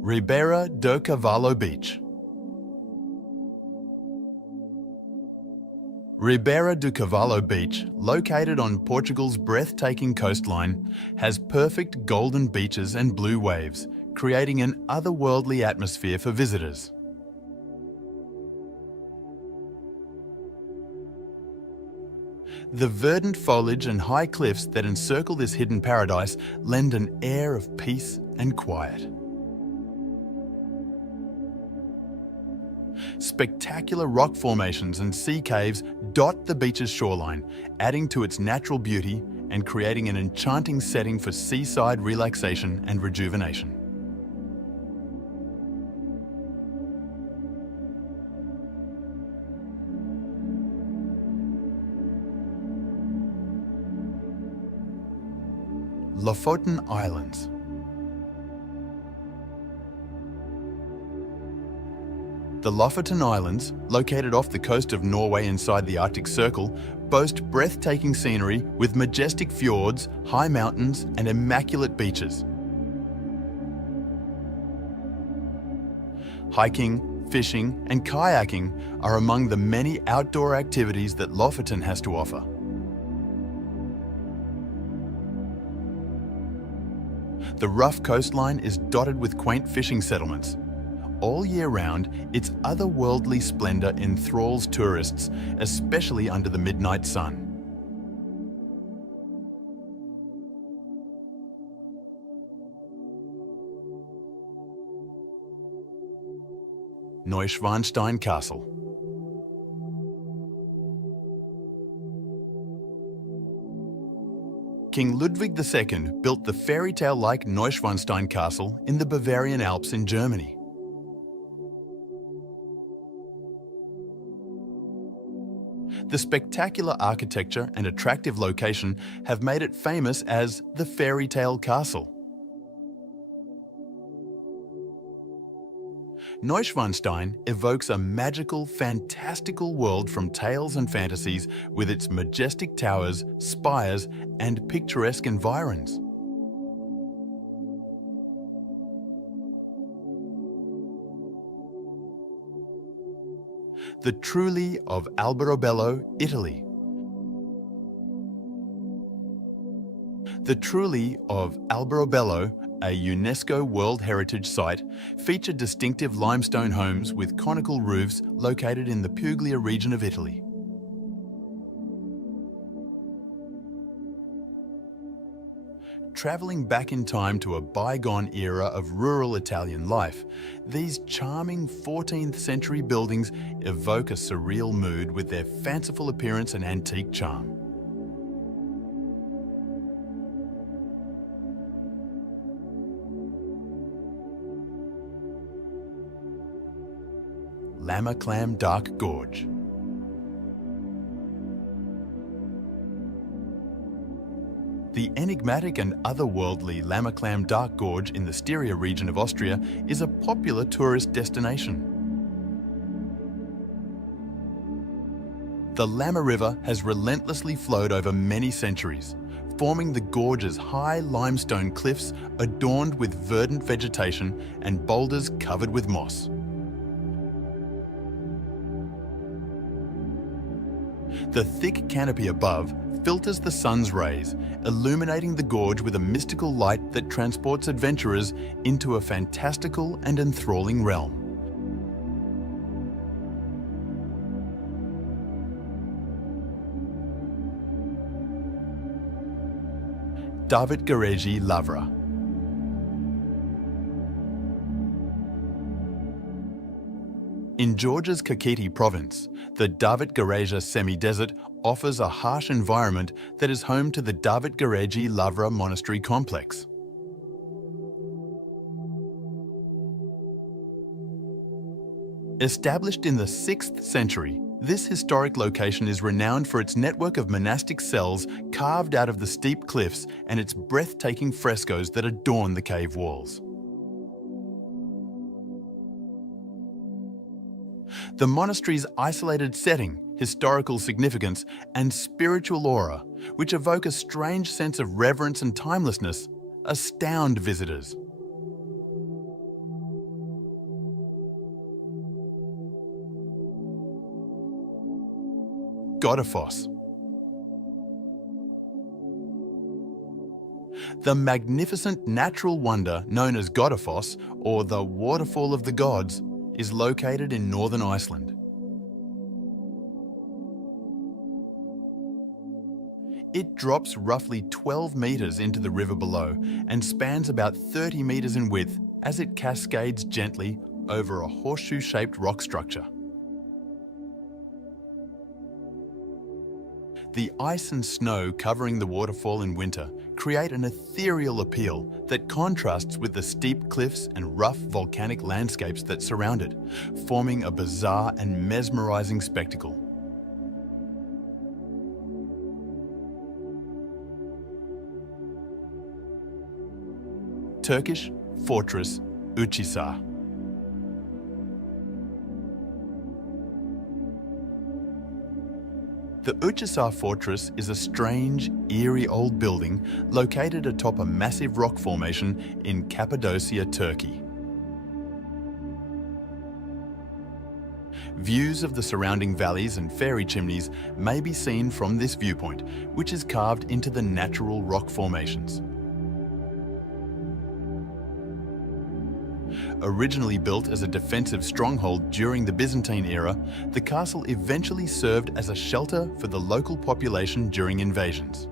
Ribeira do Cavalo Beach. Ribeira do Cavalo Beach, located on Portugal's breathtaking coastline, has perfect golden beaches and blue waves, creating an otherworldly atmosphere for visitors. The verdant foliage and high cliffs that encircle this hidden paradise lend an air of peace and quiet. Spectacular rock formations and sea caves dot the beach's shoreline, adding to its natural beauty and creating an enchanting setting for seaside relaxation and rejuvenation. Lofoten Islands. The Lofoten Islands, located off the coast of Norway inside the Arctic Circle, boast breathtaking scenery with majestic fjords, high mountains, and immaculate beaches. Hiking, fishing, and kayaking are among the many outdoor activities that Lofoten has to offer. The rough coastline is dotted with quaint fishing settlements. All year round, its otherworldly splendor enthralls tourists, especially under the midnight sun. Neuschwanstein Castle. King Ludwig II built the fairy tale-like Neuschwanstein Castle in the Bavarian Alps in Germany. The spectacular architecture and attractive location have made it famous as the fairy tale castle. Neuschwanstein evokes a magical, fantastical world from tales and fantasies with its majestic towers, spires, and picturesque environs. The Trulli of Alberobello, Italy. The Trulli of Alberobello, a UNESCO World Heritage Site, feature distinctive limestone homes with conical roofs located in the Puglia region of Italy. Travelling back in time to a bygone era of rural Italian life, these charming 14th century buildings evoke a surreal mood with their fanciful appearance and antique charm. Lamaclam Dark Gorge. The enigmatic and otherworldly Lamaclam Dark Gorge in the Styria region of Austria is a popular tourist destination. The Lama River has relentlessly flowed over many centuries, forming the gorge's high limestone cliffs adorned with verdant vegetation and boulders covered with moss. The thick canopy above filters the sun's rays, illuminating the gorge with a mystical light that transports adventurers into a fantastical and enthralling realm. David Gareji Lavra. In Georgia's Kakheti province, the David Gareja semi-desert offers a harsh environment that is home to the David Gareji Lavra monastery complex. Established in the 6th century, this historic location is renowned for its network of monastic cells carved out of the steep cliffs and its breathtaking frescoes that adorn the cave walls. The monastery's isolated setting, historical significance, and spiritual aura, which evoke a strange sense of reverence and timelessness, astound visitors. Godafoss. The magnificent natural wonder known as Godafoss, or the Waterfall of the Gods, is located in northern Iceland. It drops roughly 12 meters into the river below and spans about 30 meters in width as it cascades gently over a horseshoe-shaped rock structure. The ice and snow covering the waterfall in winter create an ethereal appeal that contrasts with the steep cliffs and rough volcanic landscapes that surround it, forming a bizarre and mesmerizing spectacle. Turkish fortress Uçhisar. The Uçhisar fortress is a strange, eerie old building located atop a massive rock formation in Cappadocia, Turkey. Views of the surrounding valleys and fairy chimneys may be seen from this viewpoint, which is carved into the natural rock formations. Originally built as a defensive stronghold during the Byzantine era, the castle eventually served as a shelter for the local population during invasions.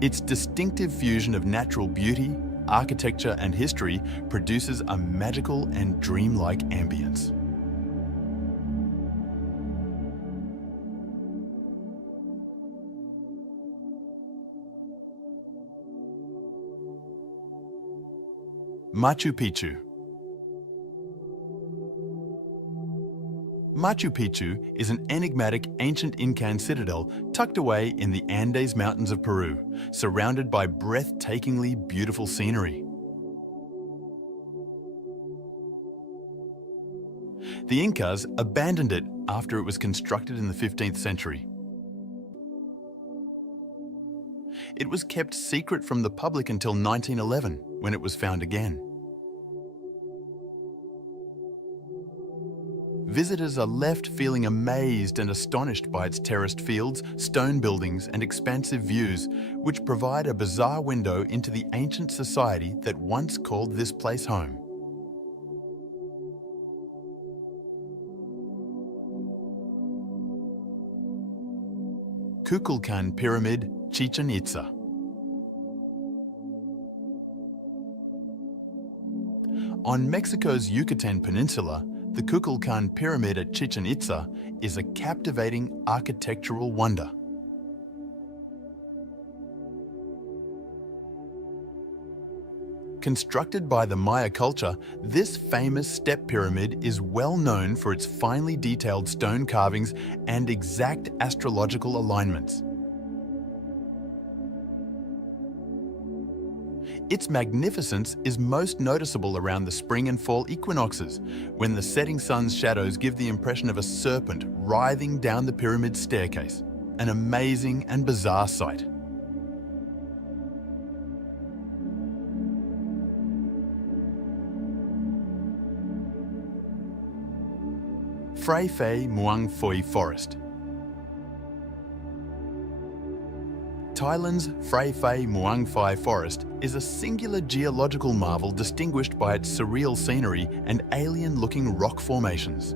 Its distinctive fusion of natural beauty, architecture and history produces a magical and dreamlike ambience. Machu Picchu. Machu Picchu is an enigmatic ancient Incan citadel tucked away in the Andes Mountains of Peru, surrounded by breathtakingly beautiful scenery. The Incas abandoned it after it was constructed in the 15th century. It was kept secret from the public until 1911, when it was found again. Visitors are left feeling amazed and astonished by its terraced fields, stone buildings, and expansive views, which provide a bizarre window into the ancient society that once called this place home. Kukulkan Pyramid, Chichen Itza. On Mexico's Yucatan Peninsula, the Kukulkan Pyramid at Chichen Itza is a captivating architectural wonder. Constructed by the Maya culture, this famous step pyramid is well known for its finely detailed stone carvings and exact astrological alignments. Its magnificence is most noticeable around the spring and fall equinoxes, when the setting sun's shadows give the impression of a serpent writhing down the pyramid's staircase, an amazing and bizarre sight. Phray Phay Muang Phui Forest. Thailand's Phray Phay Muang Phui Forest is a singular geological marvel distinguished by its surreal scenery and alien-looking rock formations.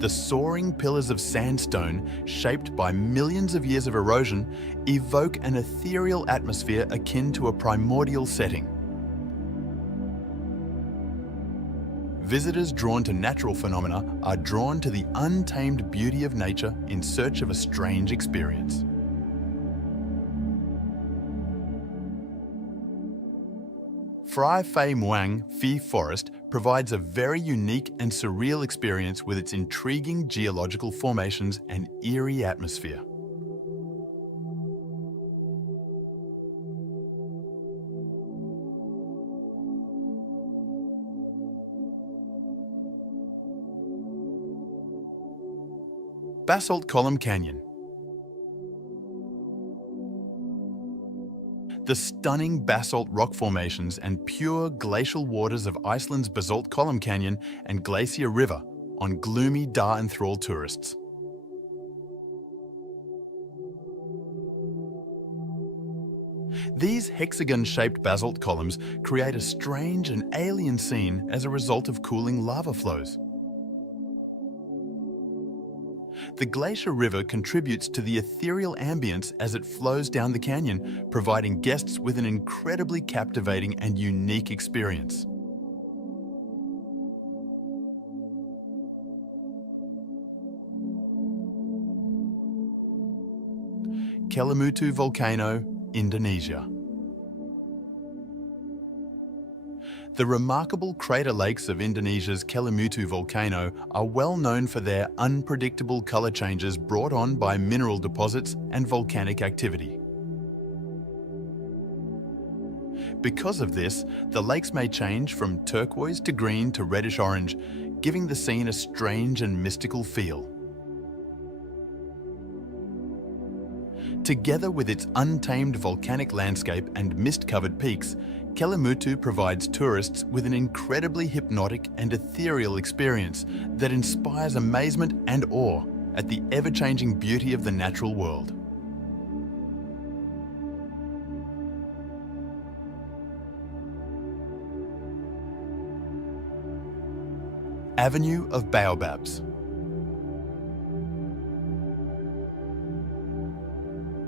The soaring pillars of sandstone, shaped by millions of years of erosion, evoke an ethereal atmosphere akin to a primordial setting. Visitors drawn to natural phenomena are drawn to the untamed beauty of nature in search of a strange experience. Phray Phay Muang Phi Forest provides a very unique and surreal experience with its intriguing geological formations and eerie atmosphere. Basalt Column Canyon. The stunning basalt rock formations and pure glacial waters of Iceland's Basalt Column Canyon and Glacier River on gloomy Dar enthralled tourists. These hexagon-shaped basalt columns create a strange and alien scene as a result of cooling lava flows. The Glacier River contributes to the ethereal ambience as it flows down the canyon, providing guests with an incredibly captivating and unique experience. Kelimutu Volcano, Indonesia. The remarkable crater lakes of Indonesia's Kelimutu volcano are well known for their unpredictable color changes brought on by mineral deposits and volcanic activity. Because of this, the lakes may change from turquoise to green to reddish-orange, giving the scene a strange and mystical feel. Together with its untamed volcanic landscape and mist-covered peaks, Kelimutu provides tourists with an incredibly hypnotic and ethereal experience that inspires amazement and awe, at the ever-changing beauty of the natural world. Avenue of Baobabs.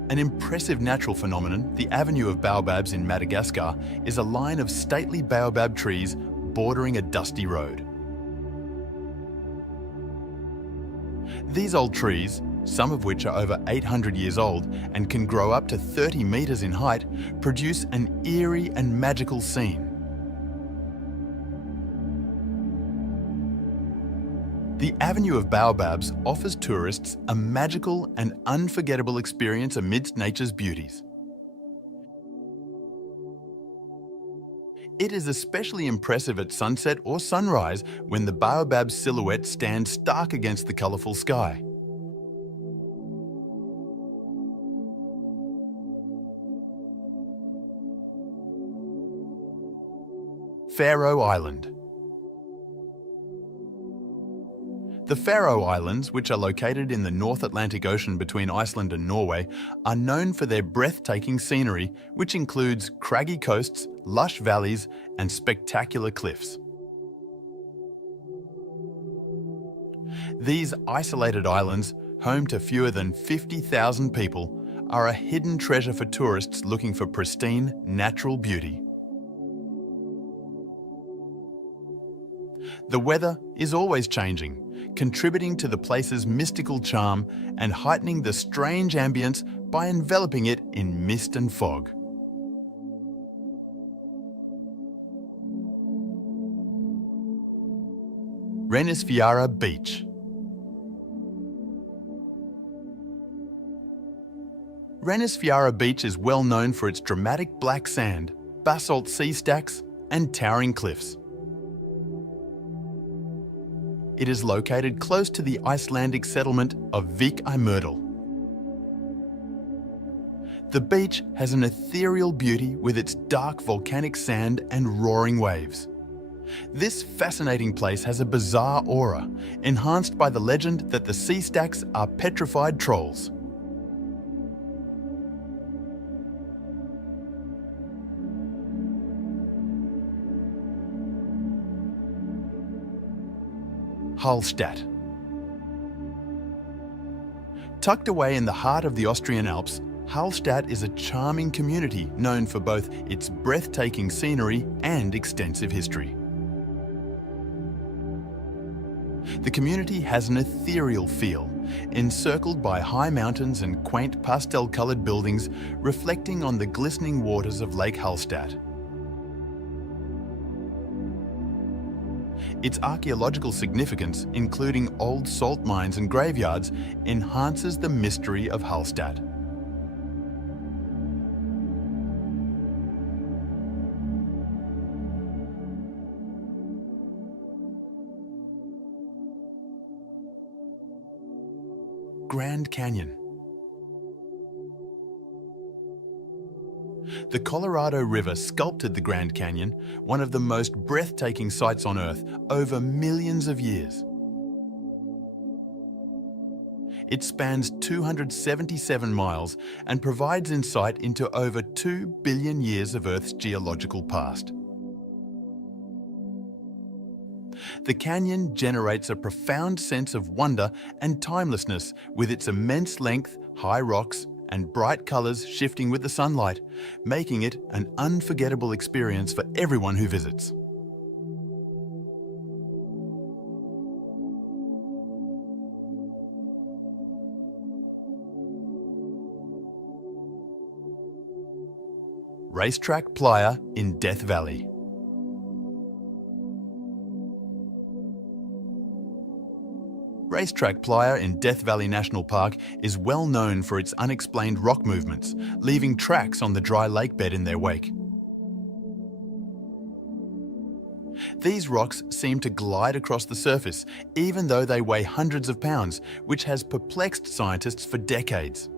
An impressive natural phenomenon, the Avenue of Baobabs in Madagascar is a line of stately baobab trees bordering a dusty road. These old trees, some of which are over 800 years old and can grow up to 30 meters in height, produce an eerie and magical scene. The Avenue of Baobabs offers tourists a magical and unforgettable experience amidst nature's beauties. It is especially impressive at sunset or sunrise when the baobab silhouette stands stark against the colourful sky. Faroe Island. The Faroe Islands, which are located in the North Atlantic Ocean between Iceland and Norway, are known for their breathtaking scenery, which includes craggy coasts, lush valleys, and spectacular cliffs. These isolated islands, home to fewer than 50,000 people, are a hidden treasure for tourists looking for pristine, natural beauty. The weather is always changing, contributing to the place's mystical charm and heightening the strange ambience by enveloping it in mist and fog. Reynisfjara Beach. Reynisfjara Beach is well known for its dramatic black sand, basalt sea stacks, and towering cliffs. It is located close to the Icelandic settlement of Vík-i-Mýrdal. The beach has an ethereal beauty with its dark volcanic sand and roaring waves. This fascinating place has a bizarre aura, enhanced by the legend that the sea stacks are petrified trolls. Hallstatt. Tucked away in the heart of the Austrian Alps, Hallstatt is a charming community known for both its breathtaking scenery and extensive history. The community has an ethereal feel, encircled by high mountains and quaint pastel-coloured buildings reflecting on the glistening waters of Lake Hallstatt. Its archaeological significance, including old salt mines and graveyards, enhances the mystery of Hallstatt. Grand Canyon. The Colorado River sculpted the Grand Canyon, one of the most breathtaking sights on Earth, over millions of years. It spans 277 miles and provides insight into over 2 billion years of Earth's geological past. The canyon generates a profound sense of wonder and timelessness with its immense length, high rocks, and bright colours shifting with the sunlight, making it an unforgettable experience for everyone who visits. Racetrack Playa in Death Valley. Racetrack Playa in Death Valley National Park is well known for its unexplained rock movements, leaving tracks on the dry lake bed in their wake. These rocks seem to glide across the surface, even though they weigh hundreds of pounds, which has perplexed scientists for decades.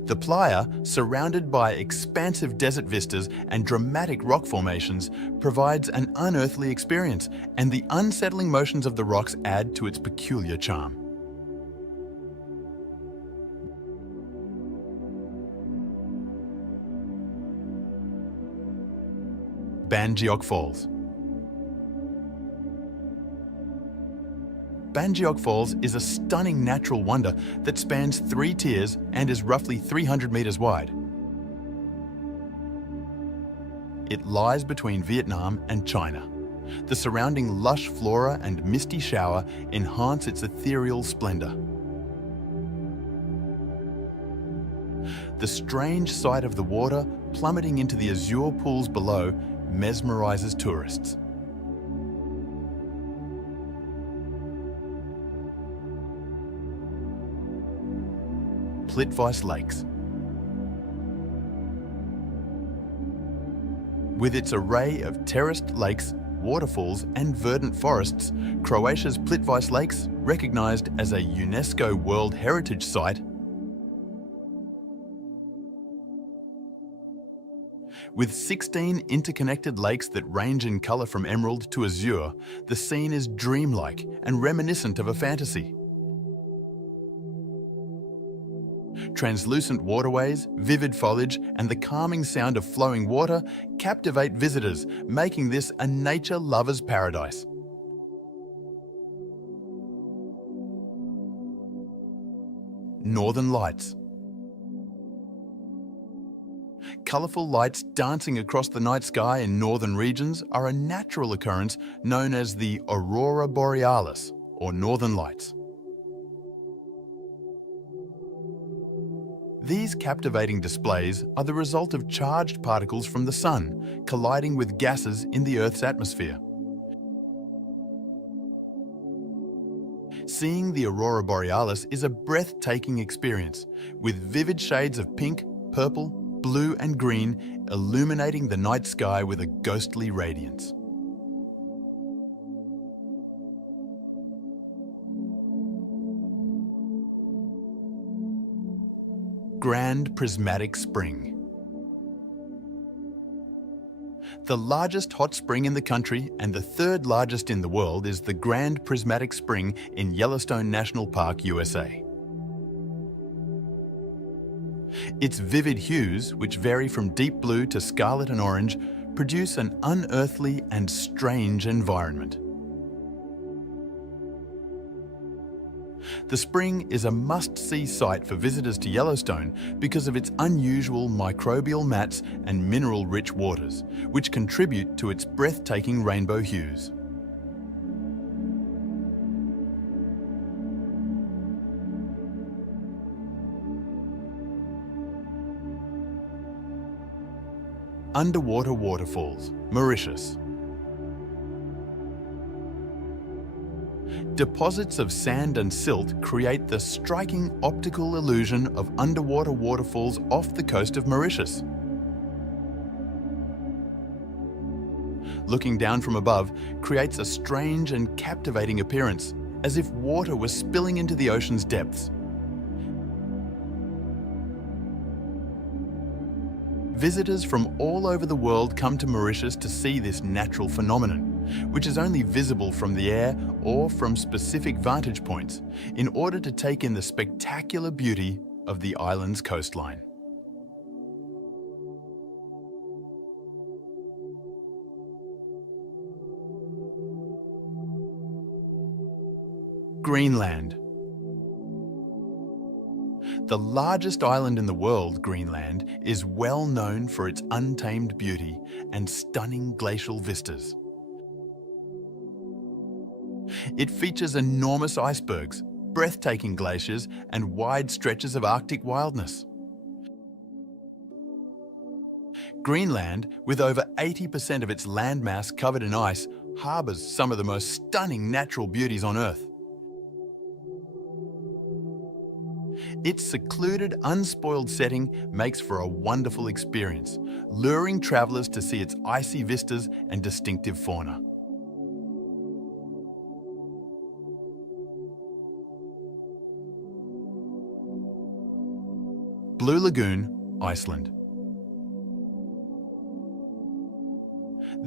The playa, surrounded by expansive desert vistas and dramatic rock formations, provides an unearthly experience, and the unsettling motions of the rocks add to its peculiar charm. Bangeok Falls. Bangeok Falls is a stunning natural wonder that spans 3 tiers and is roughly 300 meters wide. It lies between Vietnam and China. The surrounding lush flora and misty shower enhance its ethereal splendor. The strange sight of the water plummeting into the azure pools below mesmerizes tourists. Plitvice Lakes. With its array of terraced lakes, waterfalls and verdant forests, Croatia's Plitvice Lakes, recognized as a UNESCO World Heritage Site, with 16 interconnected lakes that range in color from emerald to azure, the scene is dreamlike and reminiscent of a fantasy. Translucent waterways, vivid foliage, and the calming sound of flowing water captivate visitors, making this a nature lover's paradise. Northern Lights. Colourful lights dancing across the night sky in northern regions are a natural occurrence known as the aurora borealis, or northern lights. These captivating displays are the result of charged particles from the sun colliding with gases in the Earth's atmosphere. Seeing the aurora borealis is a breathtaking experience, with vivid shades of pink, purple, blue and green illuminating the night sky with a ghostly radiance. Grand Prismatic Spring. The largest hot spring in the country and the 3rd largest in the world is the Grand Prismatic Spring in Yellowstone National Park, USA. Its vivid hues, which vary from deep blue to scarlet and orange, produce an unearthly and strange environment. The spring is a must-see sight for visitors to Yellowstone because of its unusual microbial mats and mineral-rich waters, which contribute to its breathtaking rainbow hues. Underwater waterfalls, Mauritius. Deposits of sand and silt create the striking optical illusion of underwater waterfalls off the coast of Mauritius. Looking down from above creates a strange and captivating appearance, as if water was spilling into the ocean's depths. Visitors from all over the world come to Mauritius to see this natural phenomenon, which is only visible from the air or from specific vantage points, in order to take in the spectacular beauty of the island's coastline. Greenland. The largest island in the world, Greenland, is well known for its untamed beauty and stunning glacial vistas. It features enormous icebergs, breathtaking glaciers, and wide stretches of Arctic wildness. Greenland, with over 80% of its landmass covered in ice, harbours some of the most stunning natural beauties on Earth. Its secluded, unspoiled setting makes for a wonderful experience, luring travellers to see its icy vistas and distinctive fauna. Blue Lagoon, Iceland.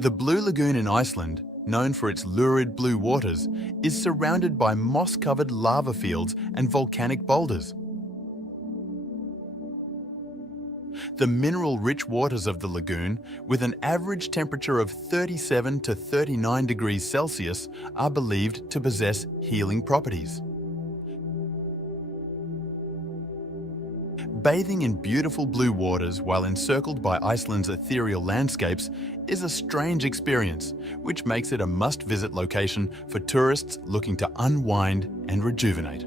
The Blue Lagoon in Iceland, known for its lurid blue waters, is surrounded by moss-covered lava fields and volcanic boulders. The mineral-rich waters of the lagoon, with an average temperature of 37 to 39 degrees Celsius, are believed to possess healing properties. Bathing in beautiful blue waters while encircled by Iceland's ethereal landscapes is a strange experience, which makes it a must-visit location for tourists looking to unwind and rejuvenate.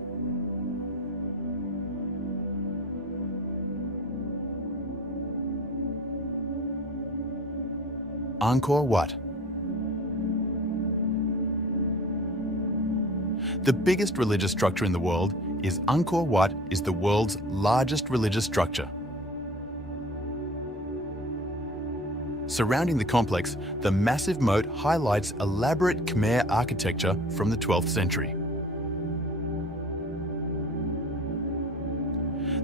Angkor Wat. The biggest religious structure in the world is Angkor Wat is the world's largest religious structure. Surrounding the complex, the massive moat highlights elaborate Khmer architecture from the 12th century.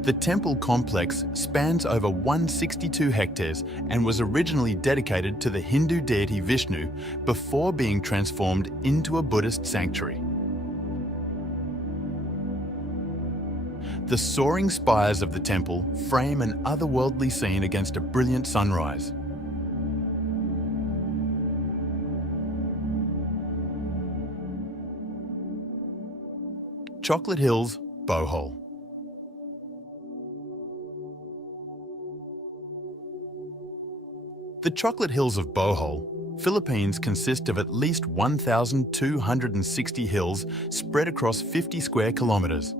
The temple complex spans over 162 hectares and was originally dedicated to the Hindu deity Vishnu before being transformed into a Buddhist sanctuary. The soaring spires of the temple frame an otherworldly scene against a brilliant sunrise. Chocolate Hills, Bohol. The Chocolate Hills of Bohol, Philippines consist of at least 1,260 hills spread across 50 square kilometres.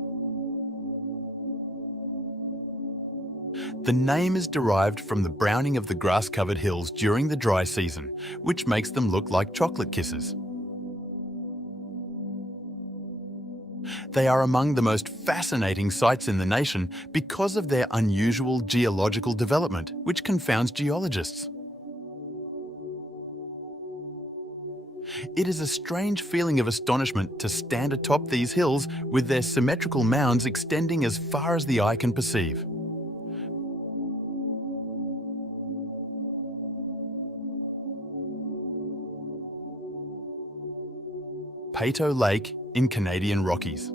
The name is derived from the browning of the grass-covered hills during the dry season, which makes them look like chocolate kisses. They are among the most fascinating sites in the nation because of their unusual geological development, which confounds geologists. It is a strange feeling of astonishment to stand atop these hills with their symmetrical mounds extending as far as the eye can perceive. Peyto Lake in Canadian Rockies.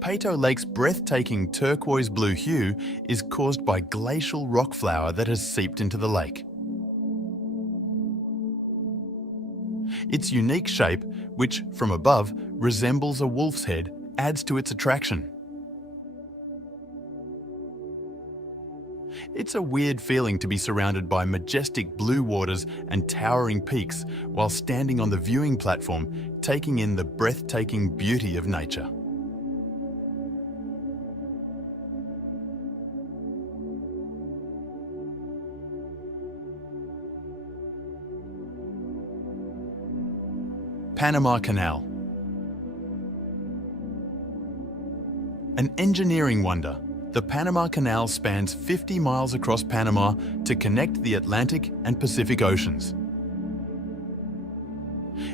Peyto Lake's breathtaking turquoise blue hue is caused by glacial rock flour that has seeped into the lake. Its unique shape, which from above resembles a wolf's head, adds to its attraction. It's a weird feeling to be surrounded by majestic blue waters and towering peaks while standing on the viewing platform, taking in the breathtaking beauty of nature. Panama Canal. An engineering wonder, the Panama Canal spans 50 miles across Panama to connect the Atlantic and Pacific Oceans.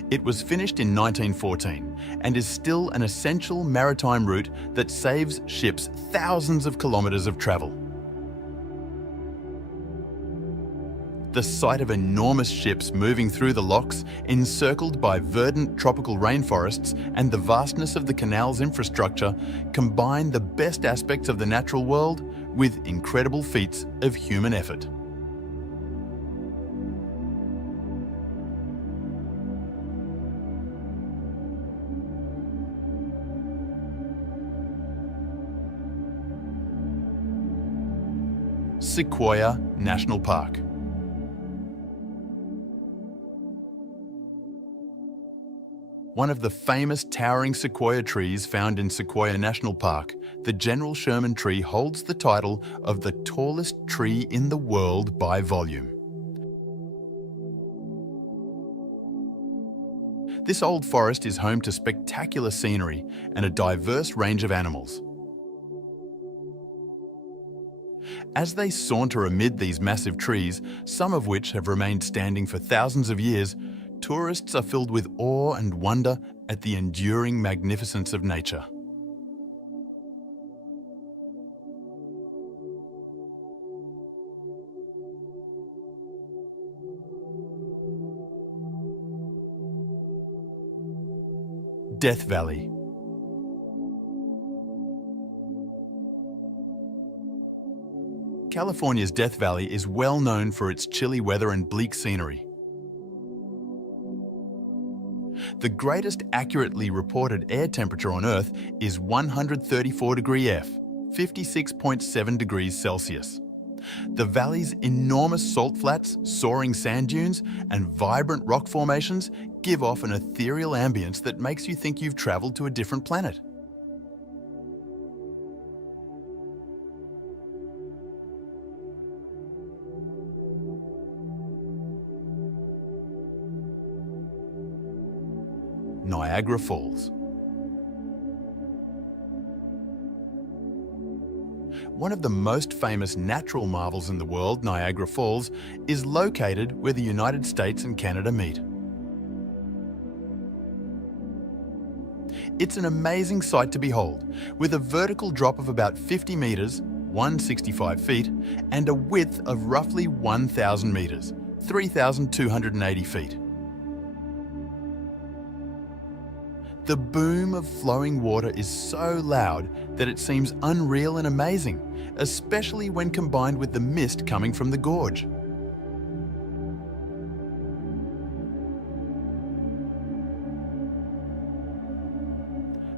It was finished in 1914 and is still an essential maritime route that saves ships thousands of kilometres of travel. The sight of enormous ships moving through the locks, encircled by verdant tropical rainforests, and the vastness of the canal's infrastructure combine the best aspects of the natural world with incredible feats of human effort. Sequoia National Park. One of the famous towering sequoia trees found in Sequoia National Park, the General Sherman tree holds the title of the tallest tree in the world by volume. This old forest is home to spectacular scenery and a diverse range of animals. As they saunter amid these massive trees, some of which have remained standing for thousands of years, tourists are filled with awe and wonder at the enduring magnificence of nature. Death Valley. California's Death Valley is well known for its chilly weather and bleak scenery. The greatest accurately reported air temperature on Earth is 134 degrees F, 56.7 degrees Celsius. The valley's enormous salt flats, soaring sand dunes, and vibrant rock formations give off an ethereal ambience that makes you think you've traveled to a different planet. Niagara Falls. One of the most famous natural marvels in the world, Niagara Falls, is located where the United States and Canada meet. It's an amazing sight to behold, with a vertical drop of about 50 meters, 165 feet, and a width of roughly 1,000 meters, 3,280 feet. The boom of flowing water is so loud that it seems unreal and amazing, especially when combined with the mist coming from the gorge.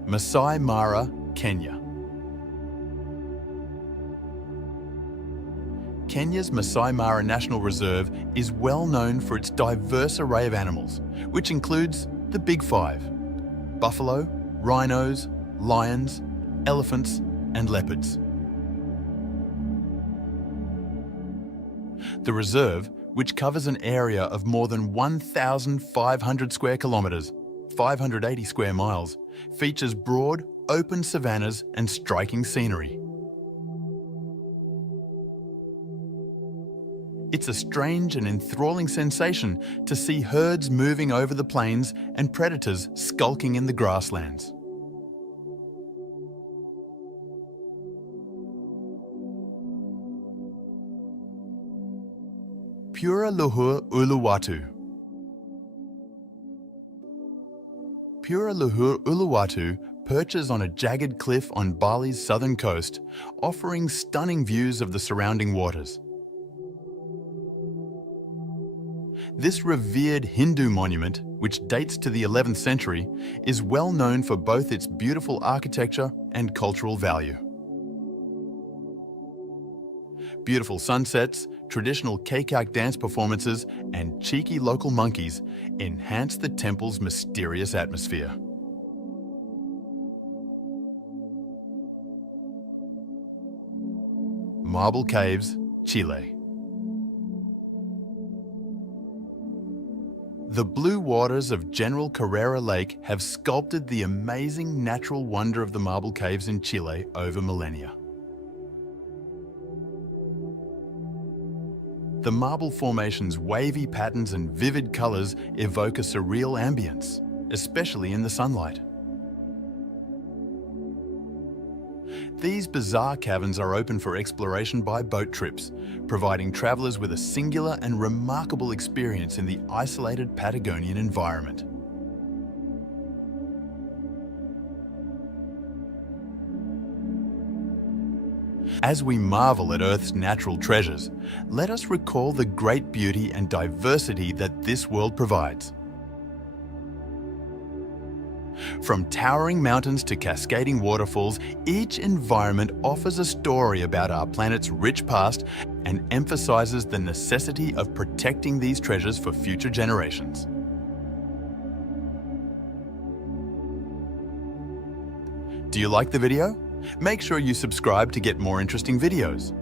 Masai Mara, Kenya. Kenya's Masai Mara National Reserve is well known for its diverse array of animals, which includes the Big Five: buffalo, rhinos, lions, elephants, and leopards. The reserve, which covers an area of more than 1,500 square kilometres, 580 square miles, features broad, open savannas and striking scenery. It's a strange and enthralling sensation to see herds moving over the plains and predators skulking in the grasslands. Pura Luhur Uluwatu. Pura Luhur Uluwatu perches on a jagged cliff on Bali's southern coast, offering stunning views of the surrounding waters. This revered Hindu monument, which dates to the 11th century, is well known for both its beautiful architecture and cultural value. Beautiful sunsets, traditional Kekak dance performances, and cheeky local monkeys enhance the temple's mysterious atmosphere. Marble Caves, Chile. The blue waters of General Carrera Lake have sculpted the amazing natural wonder of the marble caves in Chile over millennia. The marble formation's wavy patterns and vivid colors evoke a surreal ambience, especially in the sunlight. These bizarre caverns are open for exploration by boat trips, providing travelers with a singular and remarkable experience in the isolated Patagonian environment. As we marvel at Earth's natural treasures, let us recall the great beauty and diversity that this world provides. From towering mountains to cascading waterfalls, each environment offers a story about our planet's rich past and emphasizes the necessity of protecting these treasures for future generations. Do you like the video? Make sure you subscribe to get more interesting videos.